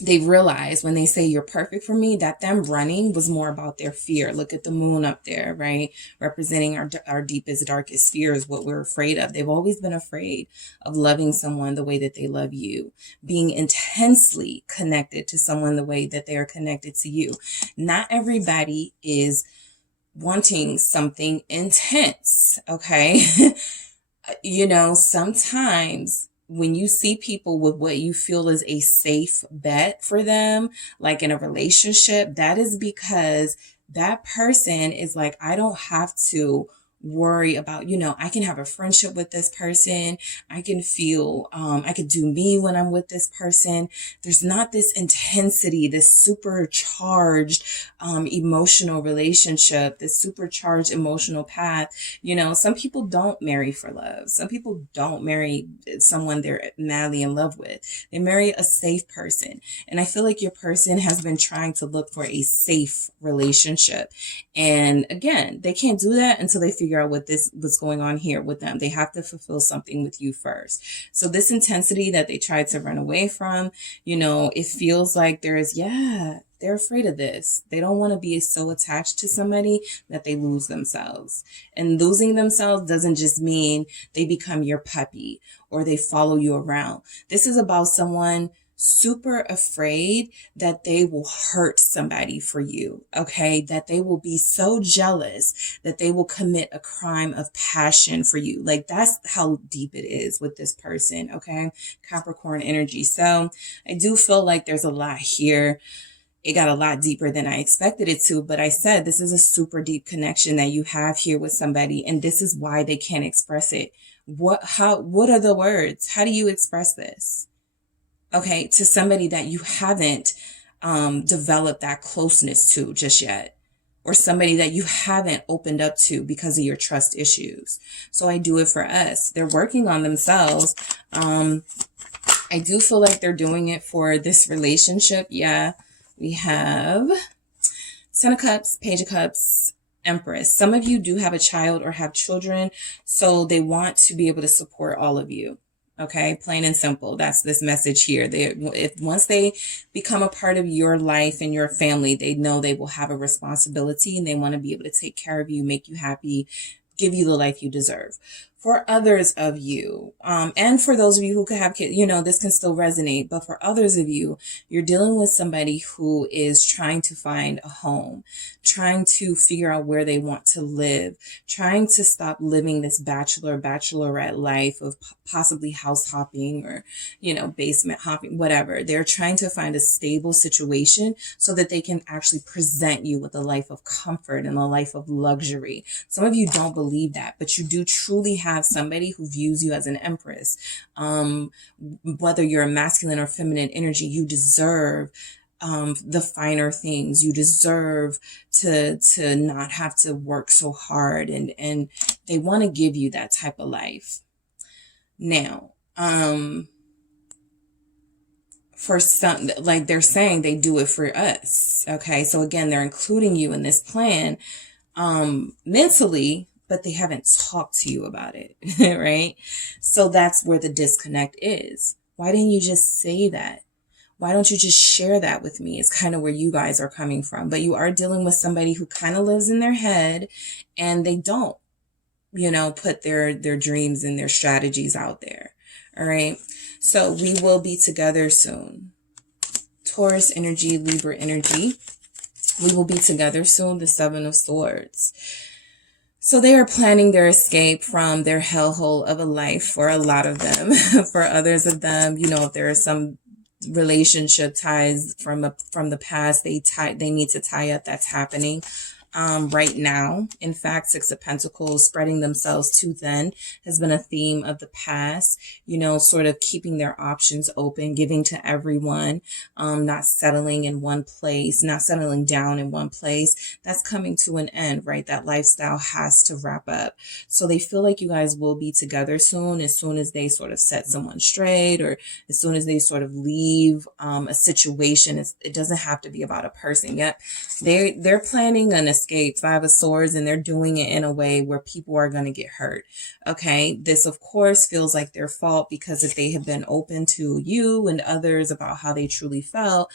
they realize when they say you're perfect for me, that them running was more about their fear. Look at the moon up there, right? Representing our deepest, darkest fears, what we're afraid of. They've always been afraid of loving someone the way that they love you, being intensely connected to someone the way that they are connected to you. Not everybody is wanting something intense, okay? You know, sometimes when you see people with what you feel is a safe bet for them, like in a relationship, that is because that person is like, I don't have to worry about, I can have a friendship with this person. I can feel, I could do me when I'm with this person. There's not this intensity, this supercharged, emotional relationship, this supercharged emotional path. Some people don't marry for love. Some people don't marry someone they're madly in love with. They marry a safe person. And I feel like your person has been trying to look for a safe relationship. And again, they can't do that until they figure out what's going on here with them. They have to fulfill something with you first. So this intensity that they tried to run away from, it feels like they're afraid of this. They don't want to be so attached to somebody that they lose themselves. And losing themselves doesn't just mean they become your puppy or they follow you around. This is about someone super afraid that they will hurt somebody for you, okay? That they will be so jealous that they will commit a crime of passion for you. Like, that's how deep it is with this person, okay? Capricorn energy. So I do feel like there's a lot here. It got a lot deeper than I expected it to, but I said this is a super deep connection that you have here with somebody, and this is why they can't express it. What are the words? How do you express this? Okay, to somebody that you haven't developed that closeness to just yet, or somebody that you haven't opened up to because of your trust issues. So I do it for us. They're working on themselves. I do feel like they're doing it for this relationship. Yeah, we have Ten of Cups, Page of Cups, Empress. Some of you do have a child or have children, so they want to be able to support all of you. Okay, plain and simple. That's this message here. Once they become a part of your life and your family, they know they will have a responsibility and they want to be able to take care of you, make you happy, give you the life you deserve. For others of you, and for those of you who could have kids, this can still resonate. But for others of you, you're dealing with somebody who is trying to find a home, trying to figure out where they want to live, trying to stop living this bachelorette life of possibly house hopping or, basement hopping, whatever. They're trying to find a stable situation so that they can actually present you with a life of comfort and a life of luxury. Some of you don't believe that, but you do truly have somebody who views you as an empress. Whether you're a masculine or feminine energy, you deserve the finer things. You deserve to not have to work so hard, and they want to give you that type of life. Now, for some, like they're saying they do it for us. Okay. So again, they're including you in this plan, mentally, but they haven't talked to you about it, right? So that's where the disconnect is. Why didn't you just say that? Why don't you just share that with me? It's kind of where you guys are coming from. But you are dealing with somebody who kind of lives in their head and they don't, put their dreams and their strategies out there. All right. So we will be together soon. Taurus energy, Libra energy. We will be together soon. The Seven of Swords. So they are planning their escape from their hellhole of a life for a lot of them. For others of them, if there are some relationship ties from the past, they need to tie up. That's happening right now. In fact, Six of Pentacles, spreading themselves too thin, has been a theme of the past, sort of keeping their options open, giving to everyone, not settling in one place, not settling down in one place. That's coming to an end, right? That lifestyle has to wrap up. So they feel like you guys will be together soon as they sort of set someone straight, or as soon as they sort of leave a situation. It doesn't have to be about a person yet. They're planning an escape, Five of Swords, and they're doing it in a way where people are going to get hurt. Okay. This, of course, feels like their fault, because if they have been open to you and others about how they truly felt,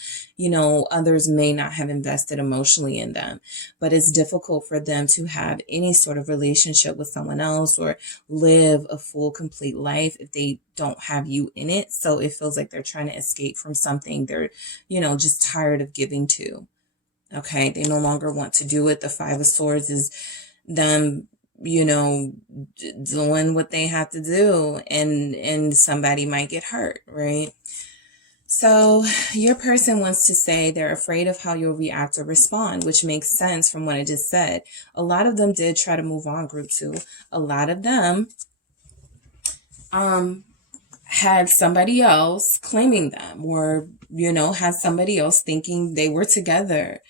others may not have invested emotionally in them. But it's difficult for them to have any sort of relationship with someone else or live a full, complete life if they don't have you in it. So it feels like they're trying to escape from something they're, just tired of giving to. Okay, they no longer want to do it. The Five of Swords is them, doing what they have to do, and somebody might get hurt, right? So your person wants to say they're afraid of how you'll react or respond, which makes sense from what I just said. A lot of them did try to move on, group 2. A lot of them had somebody else claiming them, or, had somebody else thinking they were together.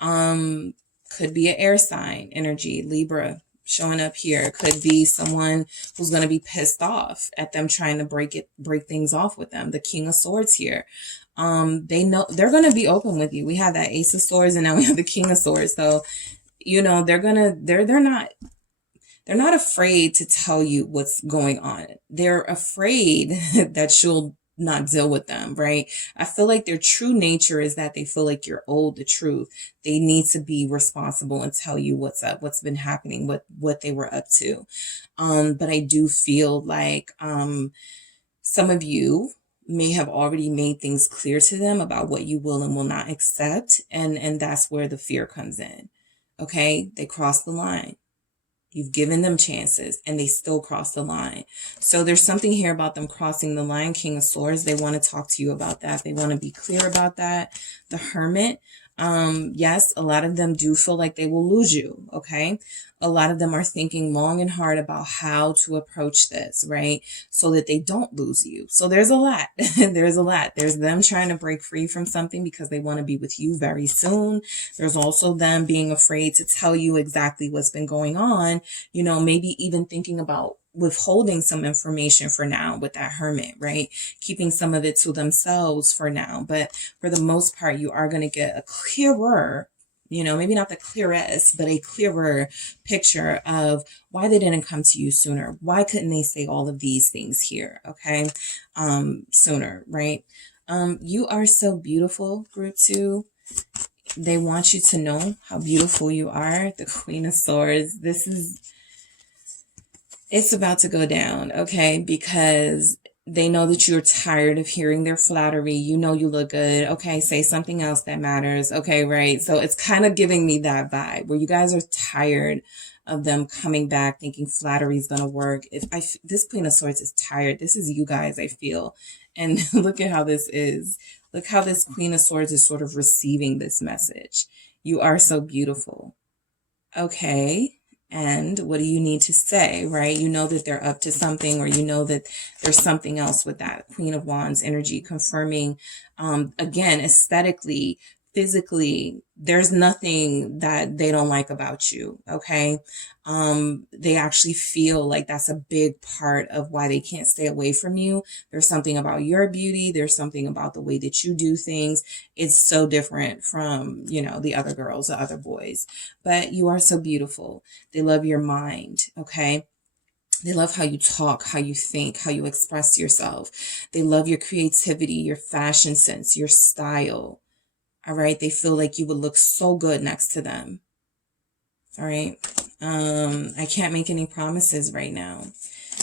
Could be an air sign energy, Libra showing up here. Could be someone who's going to be pissed off at them trying to break things off with them. The King of Swords here. They know they're going to be open with you. We have that Ace of Swords and now we have the King of Swords. So, they're not afraid to tell you what's going on. They're afraid that you'll not deal with them, right? I feel like their true nature is that they feel like you're owed the truth. They need to be responsible and tell you what's up, what's been happening, what they were up to. But I do feel like some of you may have already made things clear to them about what you will and will not accept. And that's where the fear comes in. Okay. They cross the line. You've given them chances and they still cross the line. So there's something here about them crossing the line. King of Swords. They want to talk to you about that. They want to be clear about that. The Hermit. Yes, a lot of them do feel like they will lose you. Okay. A lot of them are thinking long and hard about how to approach this, right? So that they don't lose you. So there's a lot. There's a lot. There's them trying to break free from something because they want to be with you very soon. There's also them being afraid to tell you exactly what's been going on, maybe even thinking about withholding some information for now with that Hermit, right? Keeping some of it to themselves for now. But for the most part, you are going to get a clearer, maybe not the clearest, but a clearer picture of why they didn't come to you sooner. Why couldn't they say all of these things here? Okay. Sooner, right? You are so beautiful, group 2. They want you to know how beautiful you are. The Queen of Swords. It's about to go down, okay? Because they know that you're tired of hearing their flattery. You know you look good. Okay, say something else that matters. Okay, right? So it's kind of giving me that vibe where you guys are tired of them coming back thinking flattery is going to work. This Queen of Swords is tired. This is you guys, I feel. And look at how this is. Look how this Queen of Swords is sort of receiving this message. You are so beautiful. Okay. And what do you need to say, right? You know that they're up to something, or you know that there's something else with that Queen of Wands energy confirming, again, aesthetically, physically, there's nothing that they don't like about you. Okay. They actually feel like that's a big part of why they can't stay away from you. There's something about your beauty. There's something about the way that you do things. It's so different from, the other girls, the other boys, but you are so beautiful. They love your mind. Okay. They love how you talk, how you think, how you express yourself. They love your creativity, your fashion sense, your style. All right. They feel like you would look so good next to them. All right. I can't make any promises right now.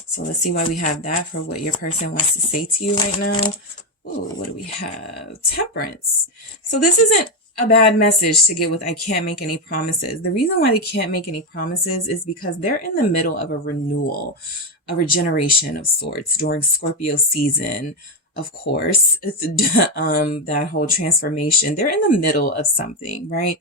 So let's see why we have that for what your person wants to say to you right now. Oh, what do we have? Temperance. So this isn't a bad message to get with I can't make any promises. The reason why they can't make any promises is because they're in the middle of a renewal, a regeneration of sorts during Scorpio season. Of course, that whole transformation, they're in the middle of something, right?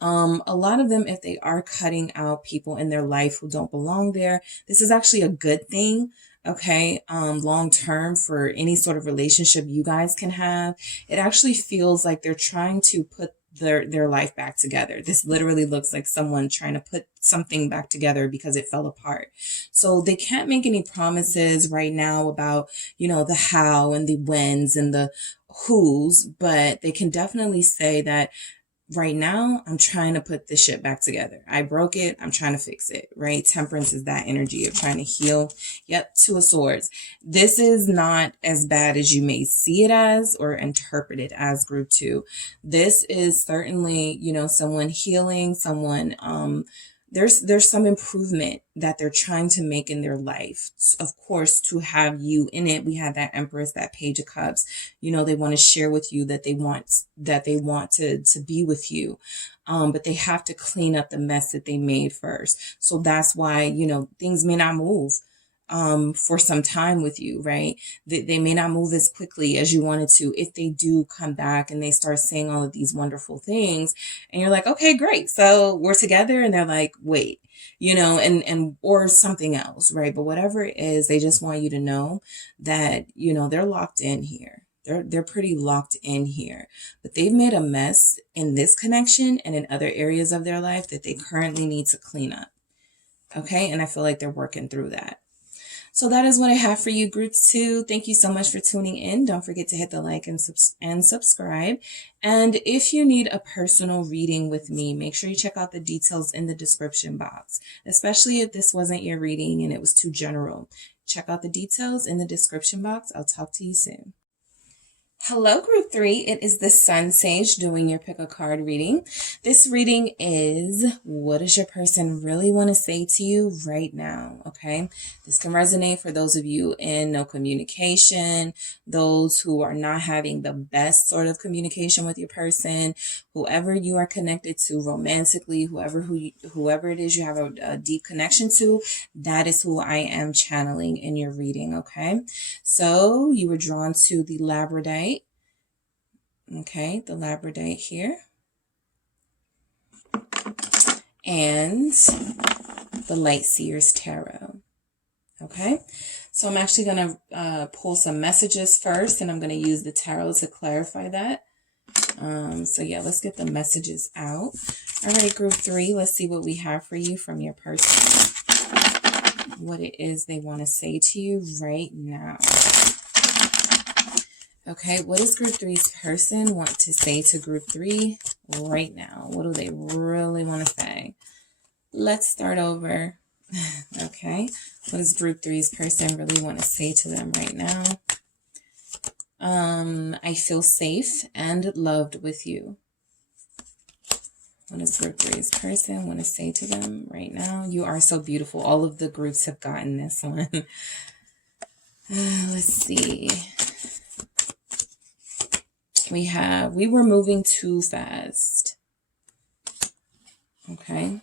A lot of them, if they are cutting out people in their life who don't belong there, this is actually a good thing. Okay. Long term for any sort of relationship you guys can have, it actually feels like they're trying to put their life back together. This literally looks like someone trying to put something back together because it fell apart. So they can't make any promises right now about, the how and the whens and the who's, but they can definitely say that right now, I'm trying to put this shit back together. I broke it. I'm trying to fix it, right? Temperance is that energy of trying to heal. Yep, Two of Swords. This is not as bad as you may see it as or interpret it as, group 2. This is certainly, someone healing, someone, there's some improvement that they're trying to make in their life. Of course, to have you in it, we had that Empress, that Page of Cups. They want to share with you that they want to be with you. But they have to clean up the mess that they made first. So that's why, things may not move for some time with you, right? They may not move as quickly as you wanted to. If they do come back and they start saying all of these wonderful things and you're like, okay, great. So we're together. And they're like, wait, you know, and, or something else, right? But whatever it is, they just want you to know that, you know, they're locked in here. They're pretty locked in here, but they've made a mess in this connection and in other areas of their life that they currently need to clean up. Okay. And I feel like they're working through that. So that is what I have for you, group 2. Thank you so much for tuning in. Don't forget to hit the like and subscribe. And if you need a personal reading with me, make sure you check out the details in the description box, especially if this wasn't your reading and it was too general. Check out the details in the description box. I'll talk to you soon. Hello, group 3. It is the SunSage doing your pick a card reading. This reading is, what does your person really want to say to you right now? Okay. This can resonate for those of you in no communication, those who are not having the best sort of communication with your person, whoever you are connected to romantically, whoever it is you have a deep connection to, that is who I am channeling in your reading. Okay. So you were drawn to the Labradorite. Okay, the Labradorite here. And the Light Seers Tarot. Okay, so I'm actually going to pull some messages first, and I'm going to use the tarot to clarify that. So yeah, let's get the messages out. All right, group 3, let's see what we have for you from your person. What it is they want to say to you right now. Okay, what does group 3's person want to say to group 3 right now? What do they really want to say? Let's start over. Okay, what does group 3's person really want to say to them right now? I feel safe and loved with you. What does group 3's person want to say to them right now? You are so beautiful. All of the groups have gotten this one. Let's see. We were moving too fast. Okay.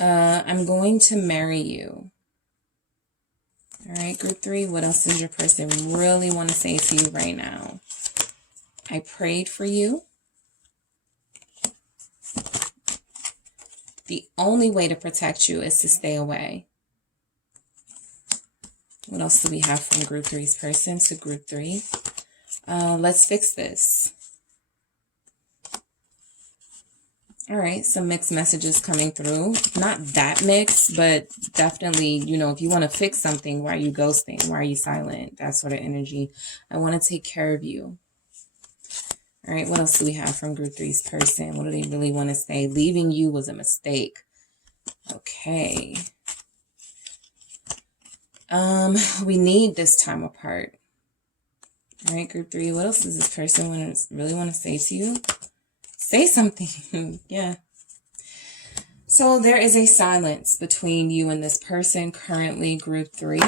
I'm going to marry you. All right, group 3, what else does your person really want to say to you right now? I prayed for you. The only way to protect you is to stay away. What else do we have from group 3's person to group 3? Let's fix this. All right, some mixed messages coming through. Not that mixed, but definitely, you know, if you want to fix something, why are you ghosting? Why are you silent? That sort of energy. I want to take care of you. All right, what else do we have from group 3's person? What do they really want to say? Leaving you was a mistake. Okay. We need this time apart. All right, group 3, what else does this person really want to say to you? Say something. Yeah. So there is a silence between you and this person currently, group 3,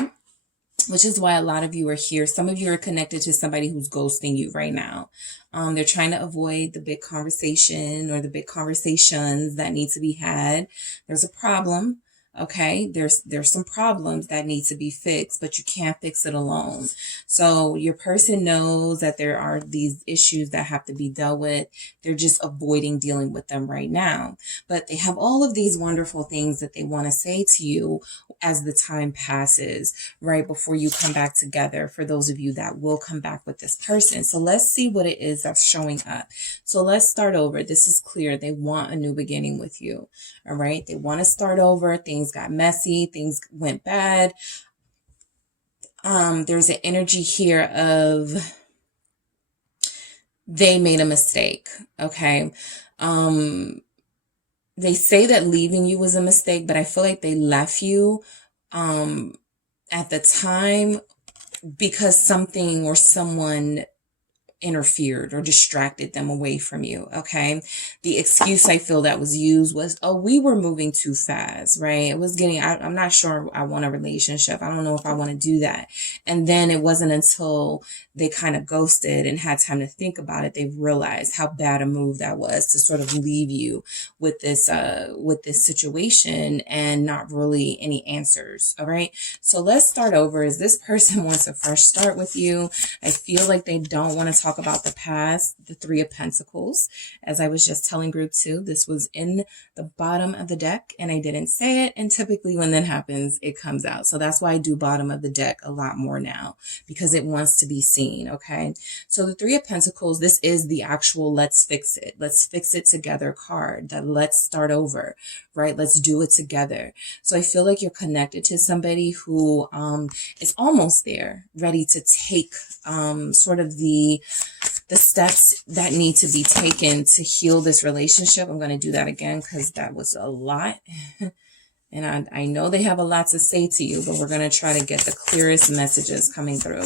which is why a lot of you are here. Some of you are connected to somebody who's ghosting you right now. They're trying to avoid the big conversation or the big conversations that need to be had. There's a problem. Okay, there's some problems that need to be fixed, but you can't fix it alone. So your person knows that there are these issues that have to be dealt with. They're just avoiding dealing with them right now. But they have all of these wonderful things that they want to say to you as the time passes, right before you come back together, for those of you that will come back with this person. So let's see what it is that's showing up. So let's start over. This is clear. They want a new beginning with you. All right. They want to start over. Things got messy. Things went bad. There's an energy here of they made a mistake. Okay. They say that leaving you was a mistake, but I feel like they left you at the time because something or someone interfered or distracted them away from you. Okay. The excuse I feel that was used was, oh, we were moving too fast, right? It was getting, I'm not sure I want a relationship. I don't know if I want to do that. And then it wasn't until they kind of ghosted and had time to think about it, they realized how bad a move that was to sort of leave you with this situation and not really any answers. All right. So let's start over. As this person wants a fresh start with you, I feel like they don't want to talk about the past, the Three of Pentacles. As I was just telling group 2, this was in the bottom of the deck and I didn't say it. And typically when that happens, it comes out. So that's why I do bottom of the deck a lot more now, because it wants to be seen. Okay. So the Three of Pentacles, this is the actual let's fix it. Let's fix it together card, that let's start over, right? Let's do it together. So I feel like you're connected to somebody who is almost there, ready to take sort of the steps that need to be taken to heal this relationship. I'm going to do that again because that was a lot. And I know they have a lot to say to you, but we're going to try to get the clearest messages coming through.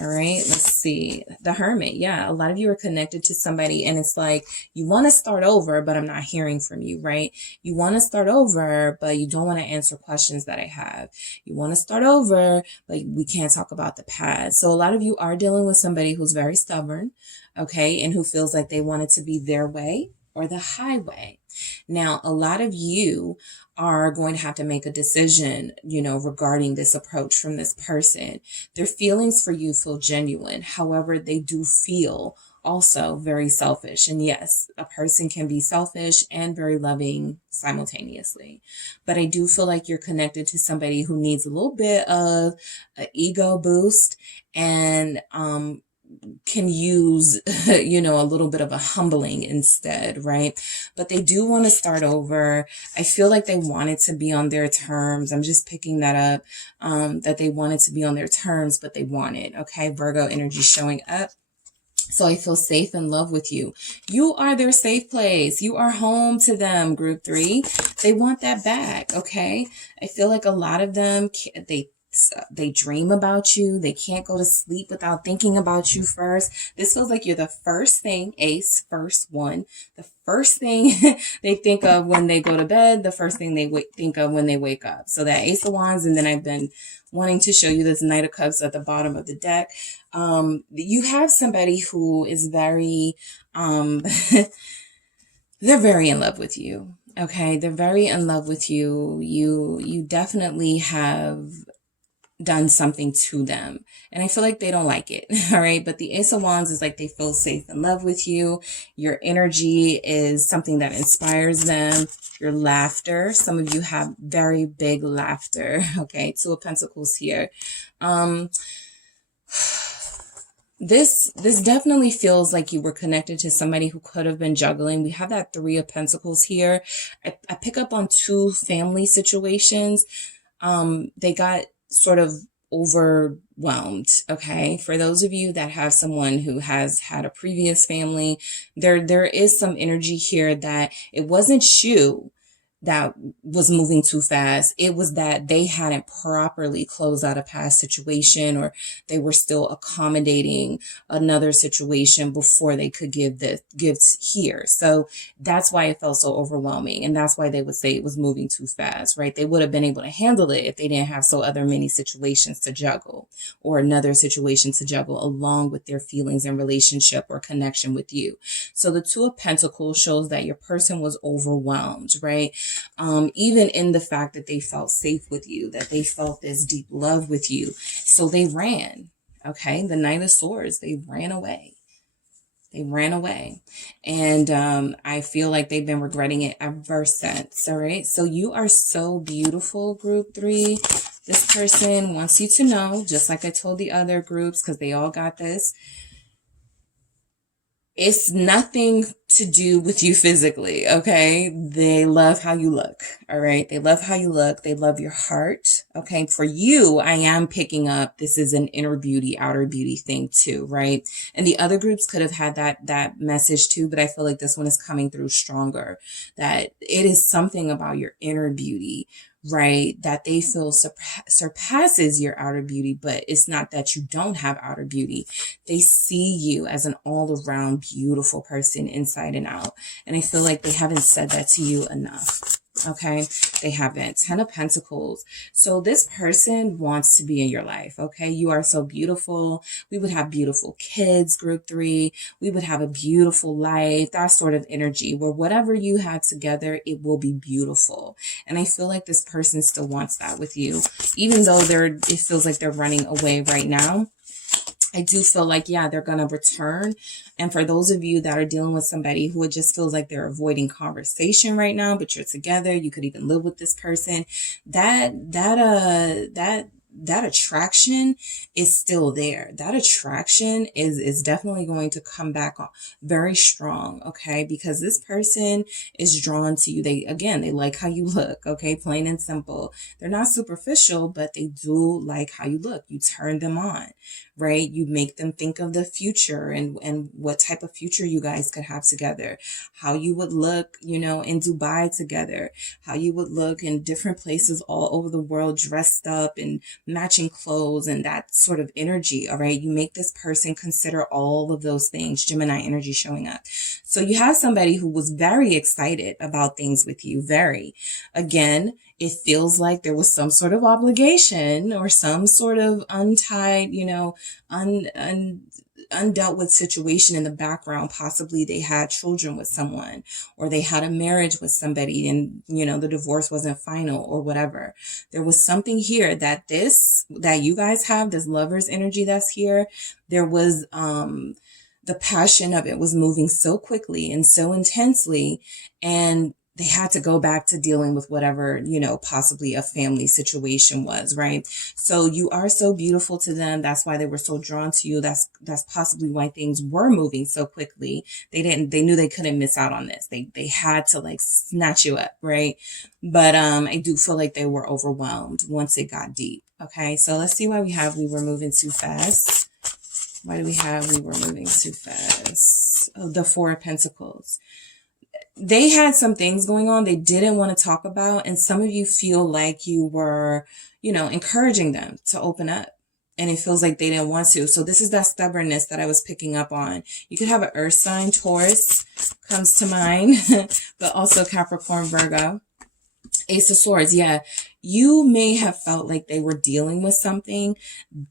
All right, let's see. The Hermit. Yeah, a lot of you are connected to somebody and it's like you want to start over, but I'm not hearing from you, right? You want to start over, but you don't want to answer questions that I have. You want to start over, but we can't talk about the past. So a lot of you are dealing with somebody who's very stubborn, okay, and who feels like they want it to be their way or the highway. Now, a lot of you are going to have to make a decision, regarding this approach from this person. Their feelings for you feel genuine. However, they do feel also very selfish. And yes, a person can be selfish and very loving simultaneously. But I do feel like you're connected to somebody who needs a little bit of an ego boost and, can use, a little bit of a humbling instead, right? But they do want to start over. I feel like they want it to be on their terms. I'm just picking that up, that they want it to be on their terms, but they want it. Okay. Virgo energy showing up. So I feel safe in love with you. You are their safe place. You are home to them, group 3. They want that back. Okay. I feel like a lot of them, they dream about you. They can't go to sleep without thinking about you first. This feels like you're the first thing, ace, first one, the first thing they think of when they go to bed, the first thing they think of when they wake up. So that Ace of Wands, and then I've been wanting to show you this Knight of Cups at the bottom of the deck. You have somebody who is very, they're very in love with you. Okay. They're very in love with you. You definitely have done something to them. And I feel like they don't like it. All right. But the Ace of Wands is like they feel safe in love with you. Your energy is something that inspires them. Your laughter. Some of you have very big laughter. Okay. 2 of Pentacles here. This definitely feels like you were connected to somebody who could have been juggling. We have that 3 of Pentacles here. I pick up on 2 family situations. They got sort of overwhelmed. Okay. For those of you that have someone who has had a previous family, there is some energy here that it wasn't you that was moving too fast. It was that they hadn't properly closed out a past situation, or they were still accommodating another situation before they could give the gifts here. So that's why it felt so overwhelming. And that's why they would say it was moving too fast, right? They would have been able to handle it if they didn't have so other many situations to juggle, or another situation to juggle along with their feelings and relationship or connection with you. So the 2 of Pentacles shows that your person was overwhelmed, right? Even in the fact that they felt safe with you, that they felt this deep love with you. So they ran. Okay. The Knight of Swords, they ran away. They ran away. And I feel like they've been regretting it ever since. All right. So you are so beautiful, group 3. This person wants you to know, just like I told the other groups, because they all got this. It's nothing to do with you physically, okay? They love how you look, all right? They love how you look. They love your heart, okay? For you, I am picking up this is an inner beauty, outer beauty thing too, right? And the other groups could have had that message too, but I feel like this one is coming through stronger, that it is something about your inner beauty, right? That they feel surpasses your outer beauty, but it's not that you don't have outer beauty. They see you as an all around beautiful person inside and out. And I feel like they haven't said that to you enough. Okay, they haven't. 10 of Pentacles. So this person wants to be in your life. Okay, you are so beautiful. We would have beautiful kids, group 3. We would have a beautiful life, that sort of energy where whatever you had together, it will be beautiful. And I feel like this person still wants that with you, even though it feels like they're running away right now. I do feel like, yeah, they're going to return. And for those of you that are dealing with somebody who it just feels like they're avoiding conversation right now, but you're together, you could even live with this person, that attraction is still there. That attraction is definitely going to come back on very strong, okay? Because this person is drawn to you. They like how you look, okay? Plain and simple. They're not superficial, but they do like how you look. You turn them on, right? You make them think of the future and what type of future you guys could have together, how you would look, in Dubai together, how you would look in different places all over the world, dressed up and matching clothes and that sort of energy. All right. You make this person consider all of those things. Gemini energy showing up. So you have somebody who was very excited about things with you. Again, it feels like there was some sort of obligation or some sort of untied, undealt with situation in the background. Possibly they had children with someone, or they had a marriage with somebody and, the divorce wasn't final or whatever. There was something here that you guys have, this lover's energy that's here. There was, the passion of it was moving so quickly and so intensely, and they had to go back to dealing with whatever, possibly a family situation was, right? So you are so beautiful to them. That's why they were so drawn to you. That's possibly why things were moving so quickly. They knew they couldn't miss out on this. They had to like snatch you up, right? But I do feel like they were overwhelmed once it got deep. Okay, so let's see why we were moving too fast. Why do we have we were moving too fast? Oh, the 4 of Pentacles. They had some things going on they didn't want to talk about. And some of you feel like you were, encouraging them to open up. And it feels like they didn't want to. So this is that stubbornness that I was picking up on. You could have an earth sign, Taurus comes to mind, but also Capricorn, Virgo. Ace of Swords. Yeah. You may have felt like they were dealing with something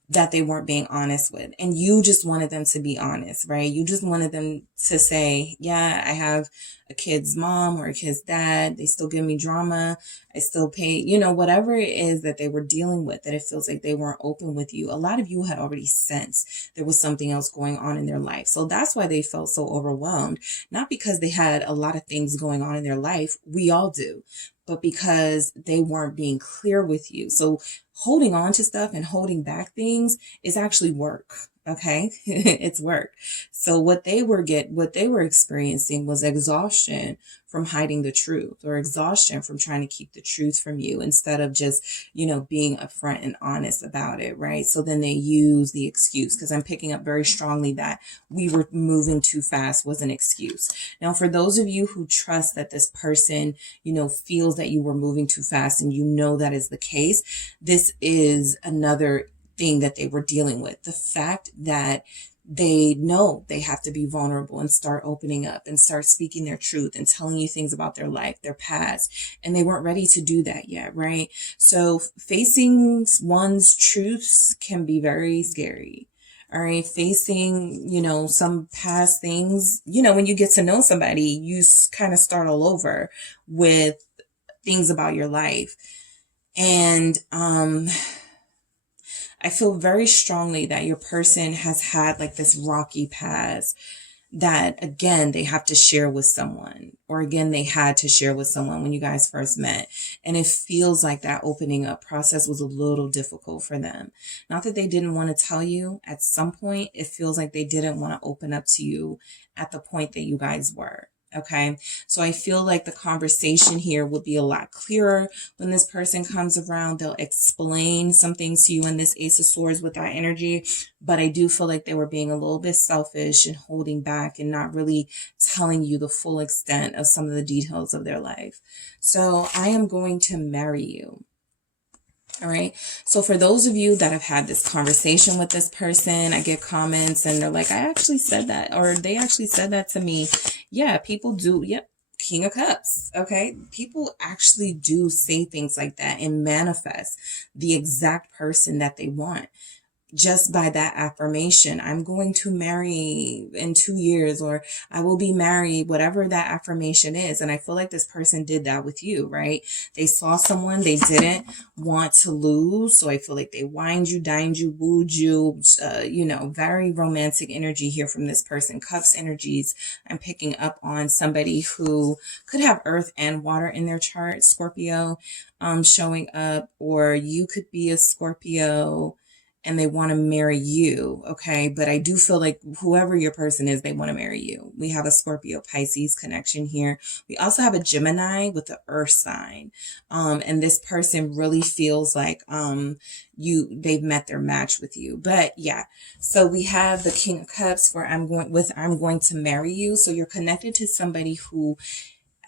that they weren't being honest with. And you just wanted them to be honest, right? You just wanted them to say, yeah, I have a kid's mom or a kid's dad. They still give me drama. I still pay, whatever it is that they were dealing with, that it feels like they weren't open with you. A lot of you had already sensed there was something else going on in their life. So that's why they felt so overwhelmed. Not because they had a lot of things going on in their life. We all do. But because they weren't being clear with you. So holding on to stuff and holding back things is actually work. Okay. It's work. So what they were experiencing was exhaustion from hiding the truth, or exhaustion from trying to keep the truth from you instead of just, being upfront and honest about it. Right. So then they use the excuse, because I'm picking up very strongly that we were moving too fast was an excuse. Now, for those of you who trust that this person, feels that you were moving too fast and that is the case, this is another thing that they were dealing with. The fact that they know they have to be vulnerable and start opening up and start speaking their truth and telling you things about their life, their past, and they weren't ready to do that yet, right? So facing one's truths can be very scary. All right. Facing, some past things, when you get to know somebody, you kind of start all over with things about your life. And, I feel very strongly that your person has had like this rocky past that, again, they have to share with someone, or again, they had to share with someone when you guys first met. And it feels like that opening up process was a little difficult for them. Not that they didn't want to tell you. At some point, it feels like they didn't want to open up to you at the point that you guys were. Okay, so I feel like the conversation here will be a lot clearer when this person comes around. They'll explain some things to you in this Ace of Swords with that energy, but I do feel like they were being a little bit selfish and holding back and not really telling you the full extent of some of the details of their life. So I am going to marry you. All right. So for those of you that have had this conversation with this person, I get comments and they're like, I actually said that, or they actually said that to me. Yeah, people do. Yep. King of Cups. Okay. People actually do say things like that and manifest the exact person that they want. Just by that affirmation, I'm going to marry in 2 years, or I will be married, whatever that affirmation is. And I feel like this person did that with you, right? They saw someone they didn't want to lose. So I feel like they wined you, dined you, wooed you, very romantic energy here from this person. Cups energies. I'm picking up on somebody who could have earth and water in their chart, Scorpio, showing up, or you could be a Scorpio and they want to marry you, okay? But I do feel like whoever your person is, they want to marry you. We have a Scorpio Pisces connection here. We also have a Gemini with the earth sign. And this person really feels like they've met their match with you. But yeah, so we have the King of Cups where I'm going to marry you. So you're connected to somebody who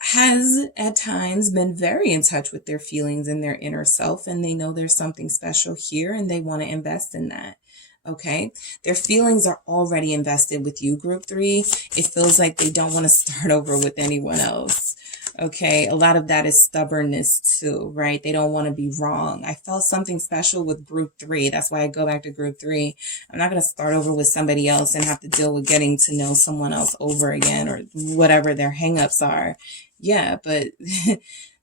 has at times been very in touch with their feelings and their inner self, and they know there's something special here and they want to invest in that. Okay. Their feelings are already invested with you, group 3. It feels like they don't want to start over with anyone else. Okay. A lot of that is stubbornness too, right? They don't want to be wrong. I felt something special with group 3. That's why I go back to group 3. I'm not going to start over with somebody else and have to deal with getting to know someone else over again, or whatever their hangups are. Yeah, but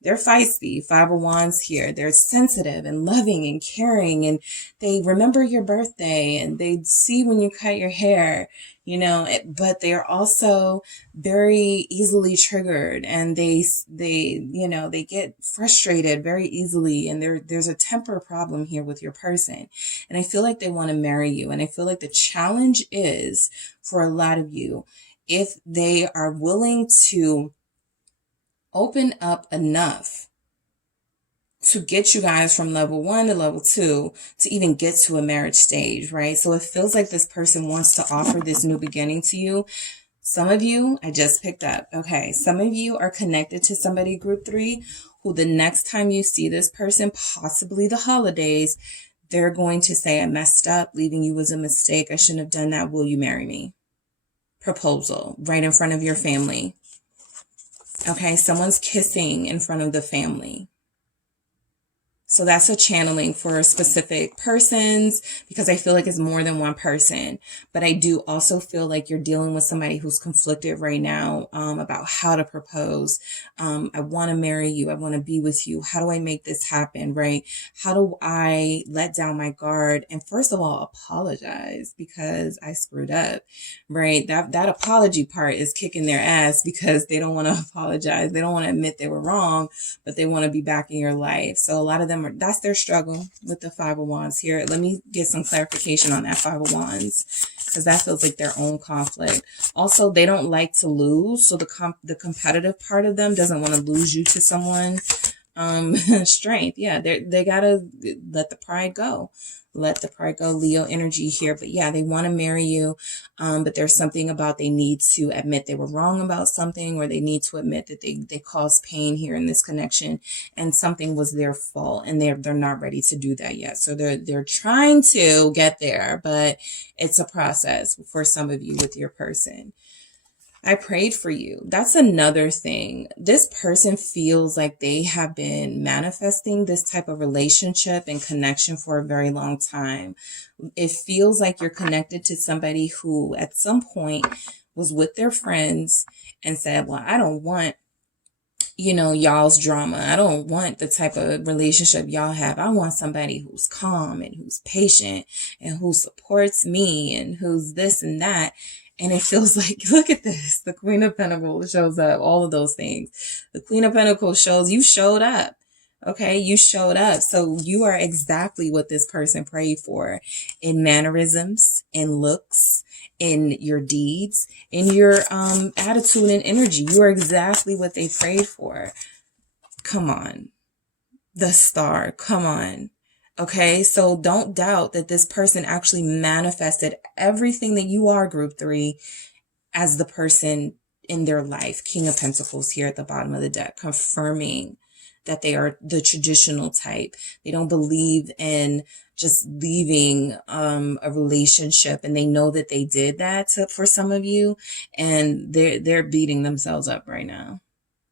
they're feisty. 5 of Wands here. They're sensitive and loving and caring, and they remember your birthday and they see when you cut your hair, but they're also very easily triggered, and they get frustrated very easily, and there's a temper problem here with your person. And I feel like they want to marry you, and I feel like the challenge is for a lot of you, if they are willing to open up enough to get you guys from level 1 to level 2 to even get to a marriage stage, right? So it feels like this person wants to offer this new beginning to you. Some of you, I just picked up, okay, some of you are connected to somebody, group 3, who the next time you see this person, possibly the holidays, they're going to say, I messed up, leaving you was a mistake, I shouldn't have done that, will you marry me? Proposal right in front of your family. Okay, someone's kissing in front of the family. So that's a channeling for specific persons, because I feel like it's more than one person. But I do also feel like you're dealing with somebody who's conflicted right now about how to propose. I want to marry you. I want to be with you. How do I make this happen, right? How do I let down my guard? And first of all, apologize because I screwed up, right? That apology part is kicking their ass because they don't want to apologize. They don't want to admit they were wrong, but they want to be back in your life. So a lot of them that's their struggle with the 5 of Wands here. Let me get some clarification on that 5 of Wands, because that feels like their own conflict. Also, they don't like to lose. So the competitive part of them doesn't want to lose you to someone. Strength. Yeah, they gotta let the pride go. Let the pride go. Leo energy here. But yeah, they want to marry you. But there's something about they need to admit they were wrong about something, or they need to admit that they caused pain here in this connection and something was their fault, and they're not ready to do that yet. So they're trying to get there, but it's a process for some of you with your person. I prayed for you. That's another thing. This person feels like they have been manifesting this type of relationship and connection for a very long time. It feels like you're connected to somebody who at some point was with their friends and said, well, I don't want, y'all's drama. I don't want the type of relationship y'all have. I want somebody who's calm and who's patient and who supports me and who's this and that. And it feels like, look at this. The Queen of Pentacles shows up, all of those things. The Queen of Pentacles shows you showed up. Okay, you showed up. So you are exactly what this person prayed for in mannerisms, in looks, in your deeds, in your attitude and energy. You are exactly what they prayed for. Come on. The star. Come on. Okay, so don't doubt that this person actually manifested everything that you are, group 3, as the person in their life. King of Pentacles here at the bottom of the deck, confirming that they are the traditional type. They don't believe in just leaving a relationship, and they know that they did that for some of you, and they're beating themselves up right now.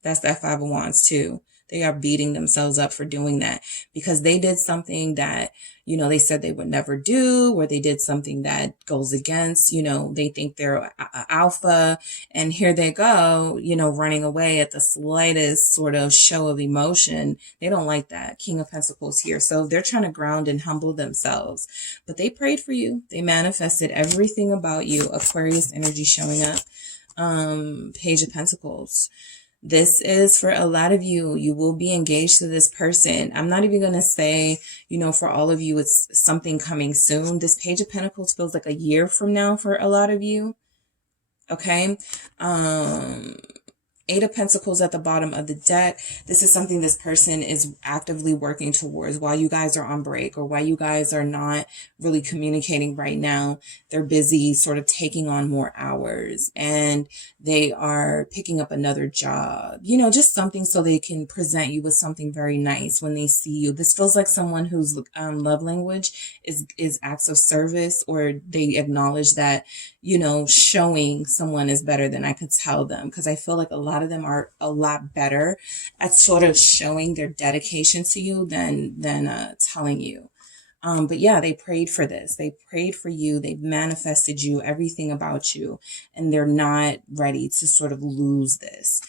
That's that 5 of Wands too. They are beating themselves up for doing that because they did something that, you know, they said they would never do, or they did something that goes against, you know, they think they're alpha, and here they go, you know, running away at the slightest sort of show of emotion. They don't like that. King of Pentacles here. So they're trying to ground and humble themselves, but they prayed for you. They manifested everything about you. Aquarius energy showing up. Page of Pentacles. This is for a lot of you. You will be engaged to this person. I'm not even going to say, you know, for all of you, it's something coming soon. This Page of Pentacles feels like a year from now for a lot of you. Okay. 8 of Pentacles at the bottom of the deck. This is something this person is actively working towards while you guys are on break, or while you guys are not really communicating right now. They're busy sort of taking on more hours, and they are picking up another job, you know, just something so they can present you with something very nice when they see you. This feels like someone whose love language is acts of service, or they acknowledge that, you know, showing someone is better than I could tell them, because I feel like a lot of them are a lot better at sort of showing their dedication to you than telling you. But yeah, they prayed for this. They prayed for you. They manifested you, everything about you, and they're not ready to sort of lose this.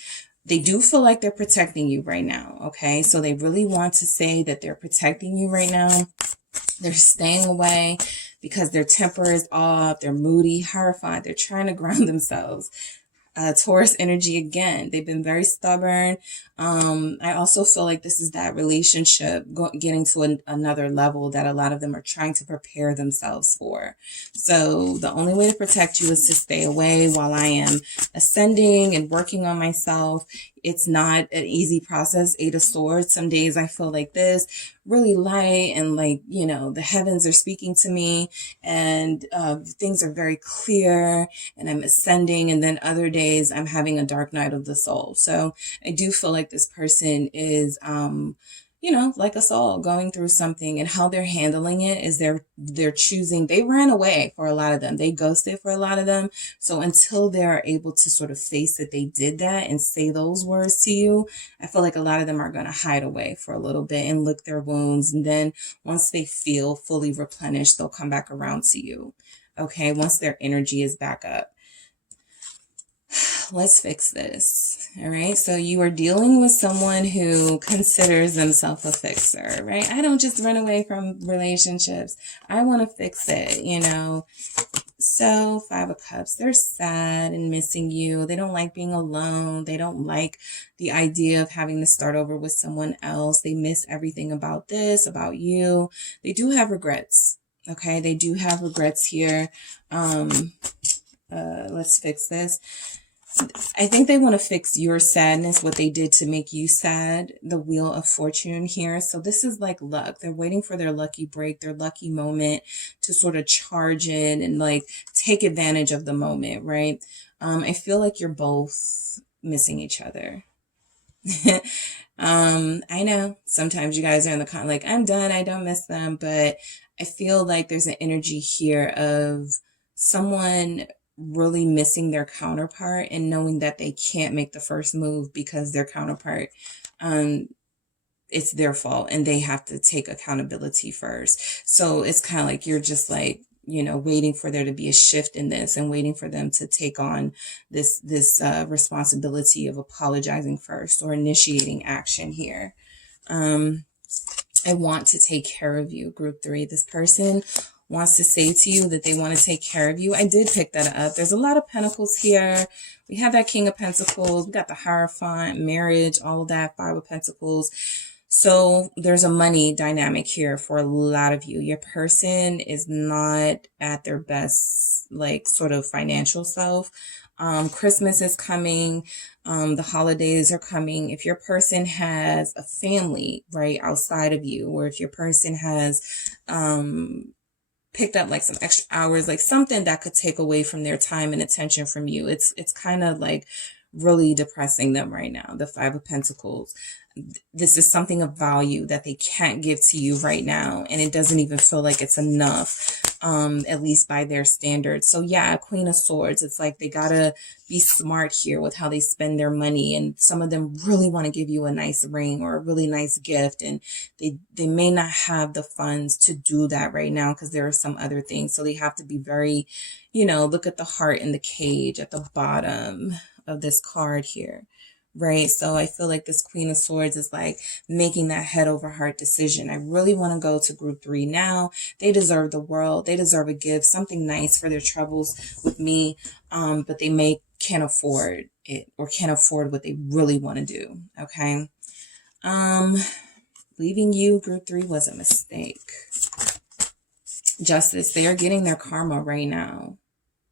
They do feel like they're protecting you right now. Okay. So they really want to say that they're protecting you right now. They're staying away because their temper is off. They're moody, horrified. They're trying to ground themselves. Taurus energy again. They've been very stubborn. I also feel like this is that relationship getting to another level that a lot of them are trying to prepare themselves for. So the only way to protect you is to stay away while I am ascending and working on myself. It's not an easy process. 8 of Swords. Some days I feel like this, really light, and like, you know, the heavens are speaking to me, and things are very clear, and I'm ascending. And then other days I'm having a dark night of the soul. So I do feel like this person is, you know, like us all, going through something, and how they're handling it is they're choosing. They ran away for a lot of them. They ghosted for a lot of them. So until they're able to sort of face that they did that and say those words to you, I feel like a lot of them are going to hide away for a little bit and lick their wounds. And then once they feel fully replenished, they'll come back around to you. Okay. Once their energy is back up. Let's fix this. All right. So you are dealing with someone who considers themselves a fixer, right? I don't just run away from relationships. I want to fix it, you know? So 5 of Cups, they're sad and missing you. They don't like being alone. They don't like the idea of having to start over with someone else. They miss everything about this, about you. They do have regrets. Okay. They do have regrets here. Let's fix this. I think they want to fix your sadness, what they did to make you sad, the Wheel of Fortune here. So this is like luck. They're waiting for their lucky break, their lucky moment to sort of charge in and like take advantage of the moment, right? I feel like you're both missing each other. I know sometimes you guys are in the like, I'm done, I don't miss them, but I feel like there's an energy here of someone really missing their counterpart and knowing that they can't make the first move because their counterpart, it's their fault and they have to take accountability first. So it's kind of like you're just like, you know, waiting for there to be a shift in this and waiting for them to take on this responsibility of apologizing first or initiating action here. I want to take care of you, group 3. This person wants to say to you that they want to take care of you. I did pick that up. There's a lot of pentacles here. We have that King of Pentacles. We got the Hierophant, marriage, all of that, 5 of Pentacles. So there's a money dynamic here for a lot of you. Your person is not at their best, like, sort of financial self. Christmas is coming. The holidays are coming. If your person has a family, right, outside of you, or if your person has, picked up like some extra hours, like something that could take away from their time and attention from you. It's kind of like really depressing them right now. The Five of Pentacles. This is something of value that they can't give to you right now. And it doesn't even feel like it's enough, at least by their standards. So yeah, Queen of Swords. It's like they gotta be smart here with how they spend their money. And some of them really want to give you a nice ring or a really nice gift. And they may not have the funds to do that right now because there are some other things. So they have to be very, look at the heart in the cage at the bottom of this card here. Right. So I feel like this Queen of Swords is like making that head over heart decision. I really want to go to group 3 now. They deserve the world. They deserve a gift, something nice for their troubles with me. But they can't afford it or can't afford what they really want to do. Okay. Leaving you, group 3, was a mistake. Justice. They are getting their karma right now.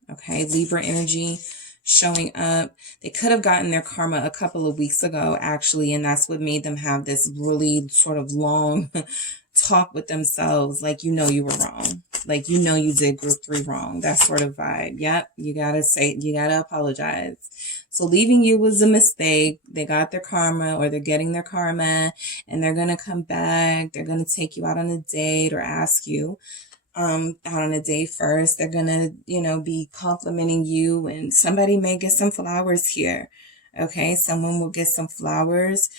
Okay. Libra energy showing up. They could have gotten their karma a couple of weeks ago, actually, and that's what made them have this really sort of long talk with themselves, like, you were wrong. Like, you did group 3 wrong. That sort of vibe. Yep, you gotta apologize. So leaving you was a mistake. They got their karma, or they're getting their karma, and they're gonna come back. They're gonna take you out on a date or ask you out on a date first. They're gonna, be complimenting you, and somebody may get some flowers here. Okay, someone will get some flowers.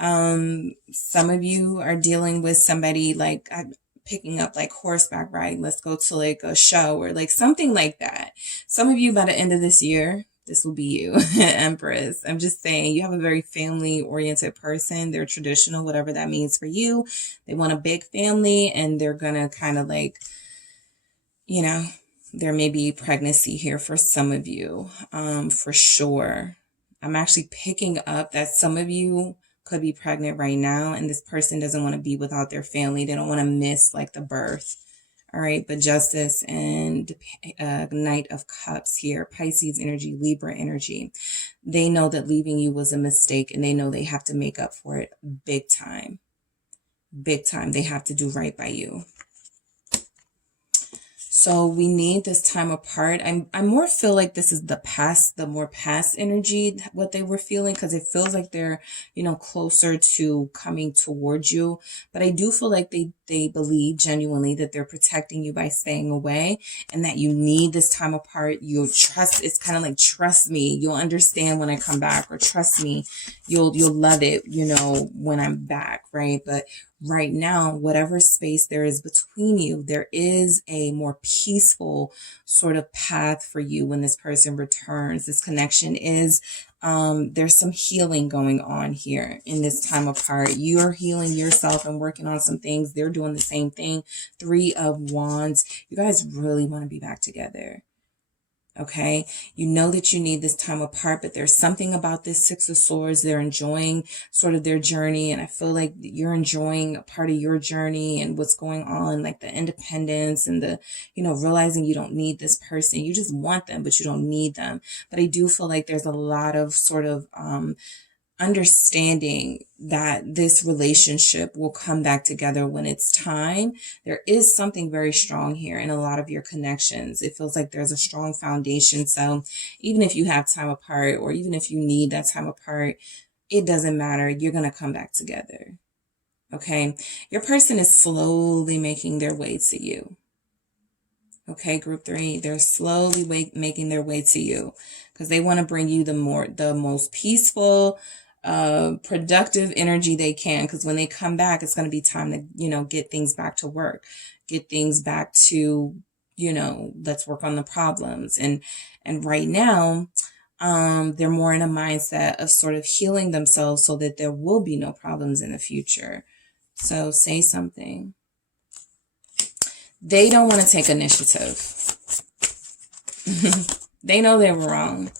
Some of you are dealing with somebody like picking up like horseback riding. Let's go to like a show or like something like that. Some of you by the end of this year, this will be you, Empress. I'm just saying, you have a very family-oriented person. They're traditional, whatever that means for you. They want a big family, and they're gonna kind of like, there may be pregnancy here for some of you, for sure. I'm actually picking up that some of you could be pregnant right now, and this person doesn't want to be without their family. They don't want to miss like the birth. All right, but Justice and Knight of Cups here, Pisces energy, Libra energy. They know that leaving you was a mistake, and they know they have to make up for it big time. Big time. They have to do right by you. So we need this time apart. I more feel like this is the more past energy, what they were feeling, because it feels like they're, closer to coming towards you. But I do feel like they believe genuinely that they're protecting you by staying away, and that you need this time apart. You'll trust, it's kind of like, trust me, you'll understand when I come back, or trust me, you'll love it, when I'm back, right? But right now, whatever space there is between you, there is a more peaceful sort of path for you when this person returns. This connection is, there's some healing going on here in this time apart. You're healing yourself and working on some things. They're doing the same thing. 3 of Wands. You guys really want to be back together. Okay, you know that you need this time apart, but there's something about this 6 of Swords. They're enjoying sort of their journey, and I feel like you're enjoying a part of your journey and what's going on, like the independence and the, realizing you don't need this person. You just want them, but you don't need them. But I do feel like there's a lot of sort of understanding that this relationship will come back together when it's time. There is something very strong here in a lot of your connections. It feels like there's a strong foundation. So even if you have time apart, or even if you need that time apart, it doesn't matter. You're going to come back together. Okay. Your person is slowly making their way to you. Okay, group 3, they're slowly making their way to you because they want to bring you the most peaceful, productive energy they can. Because when they come back, it's going to be time to, get things back to work, get things back to, let's work on the problems. And right now, they're more in a mindset of sort of healing themselves so that there will be no problems in the future. So say something. They don't want to take initiative. They know they were wrong.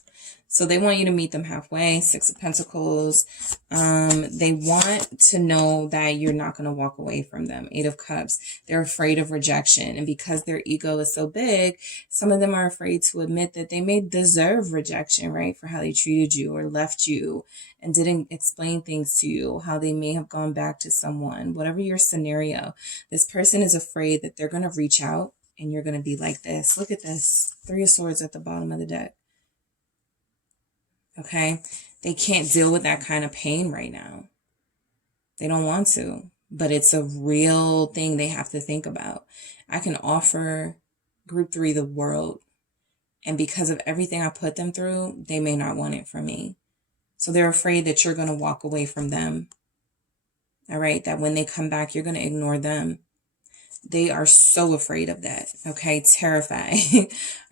So they want you to meet them halfway. Six of Pentacles. They want to know that you're not going to walk away from them. Eight of Cups. They're afraid of rejection. And because their ego is so big, some of them are afraid to admit that they may deserve rejection, right? For how they treated you or left you and didn't explain things to you, how they may have gone back to someone. Whatever your scenario, this person is afraid that they're going to reach out and you're going to be like this. Look at this. Three of Swords at the bottom of the deck. Okay, they can't deal with that kind of pain right now. They don't want to, but it's a real thing they have to think about. I can offer group 3 the world, and because of everything I put them through, they may not want it from me. So they're afraid that you're going to walk away from them. All right, that when they come back, you're going to ignore them. They are so afraid of that. Okay, terrified.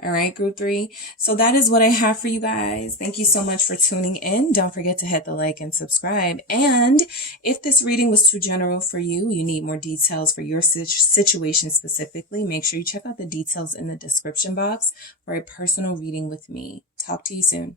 All right, group 3. So that is what I have for you guys. Thank you so much for tuning in. Don't forget to hit the like and subscribe. And if this reading was too general for you, you need more details for your situation specifically, make sure you check out the details in the description box for a personal reading with me. Talk to you soon.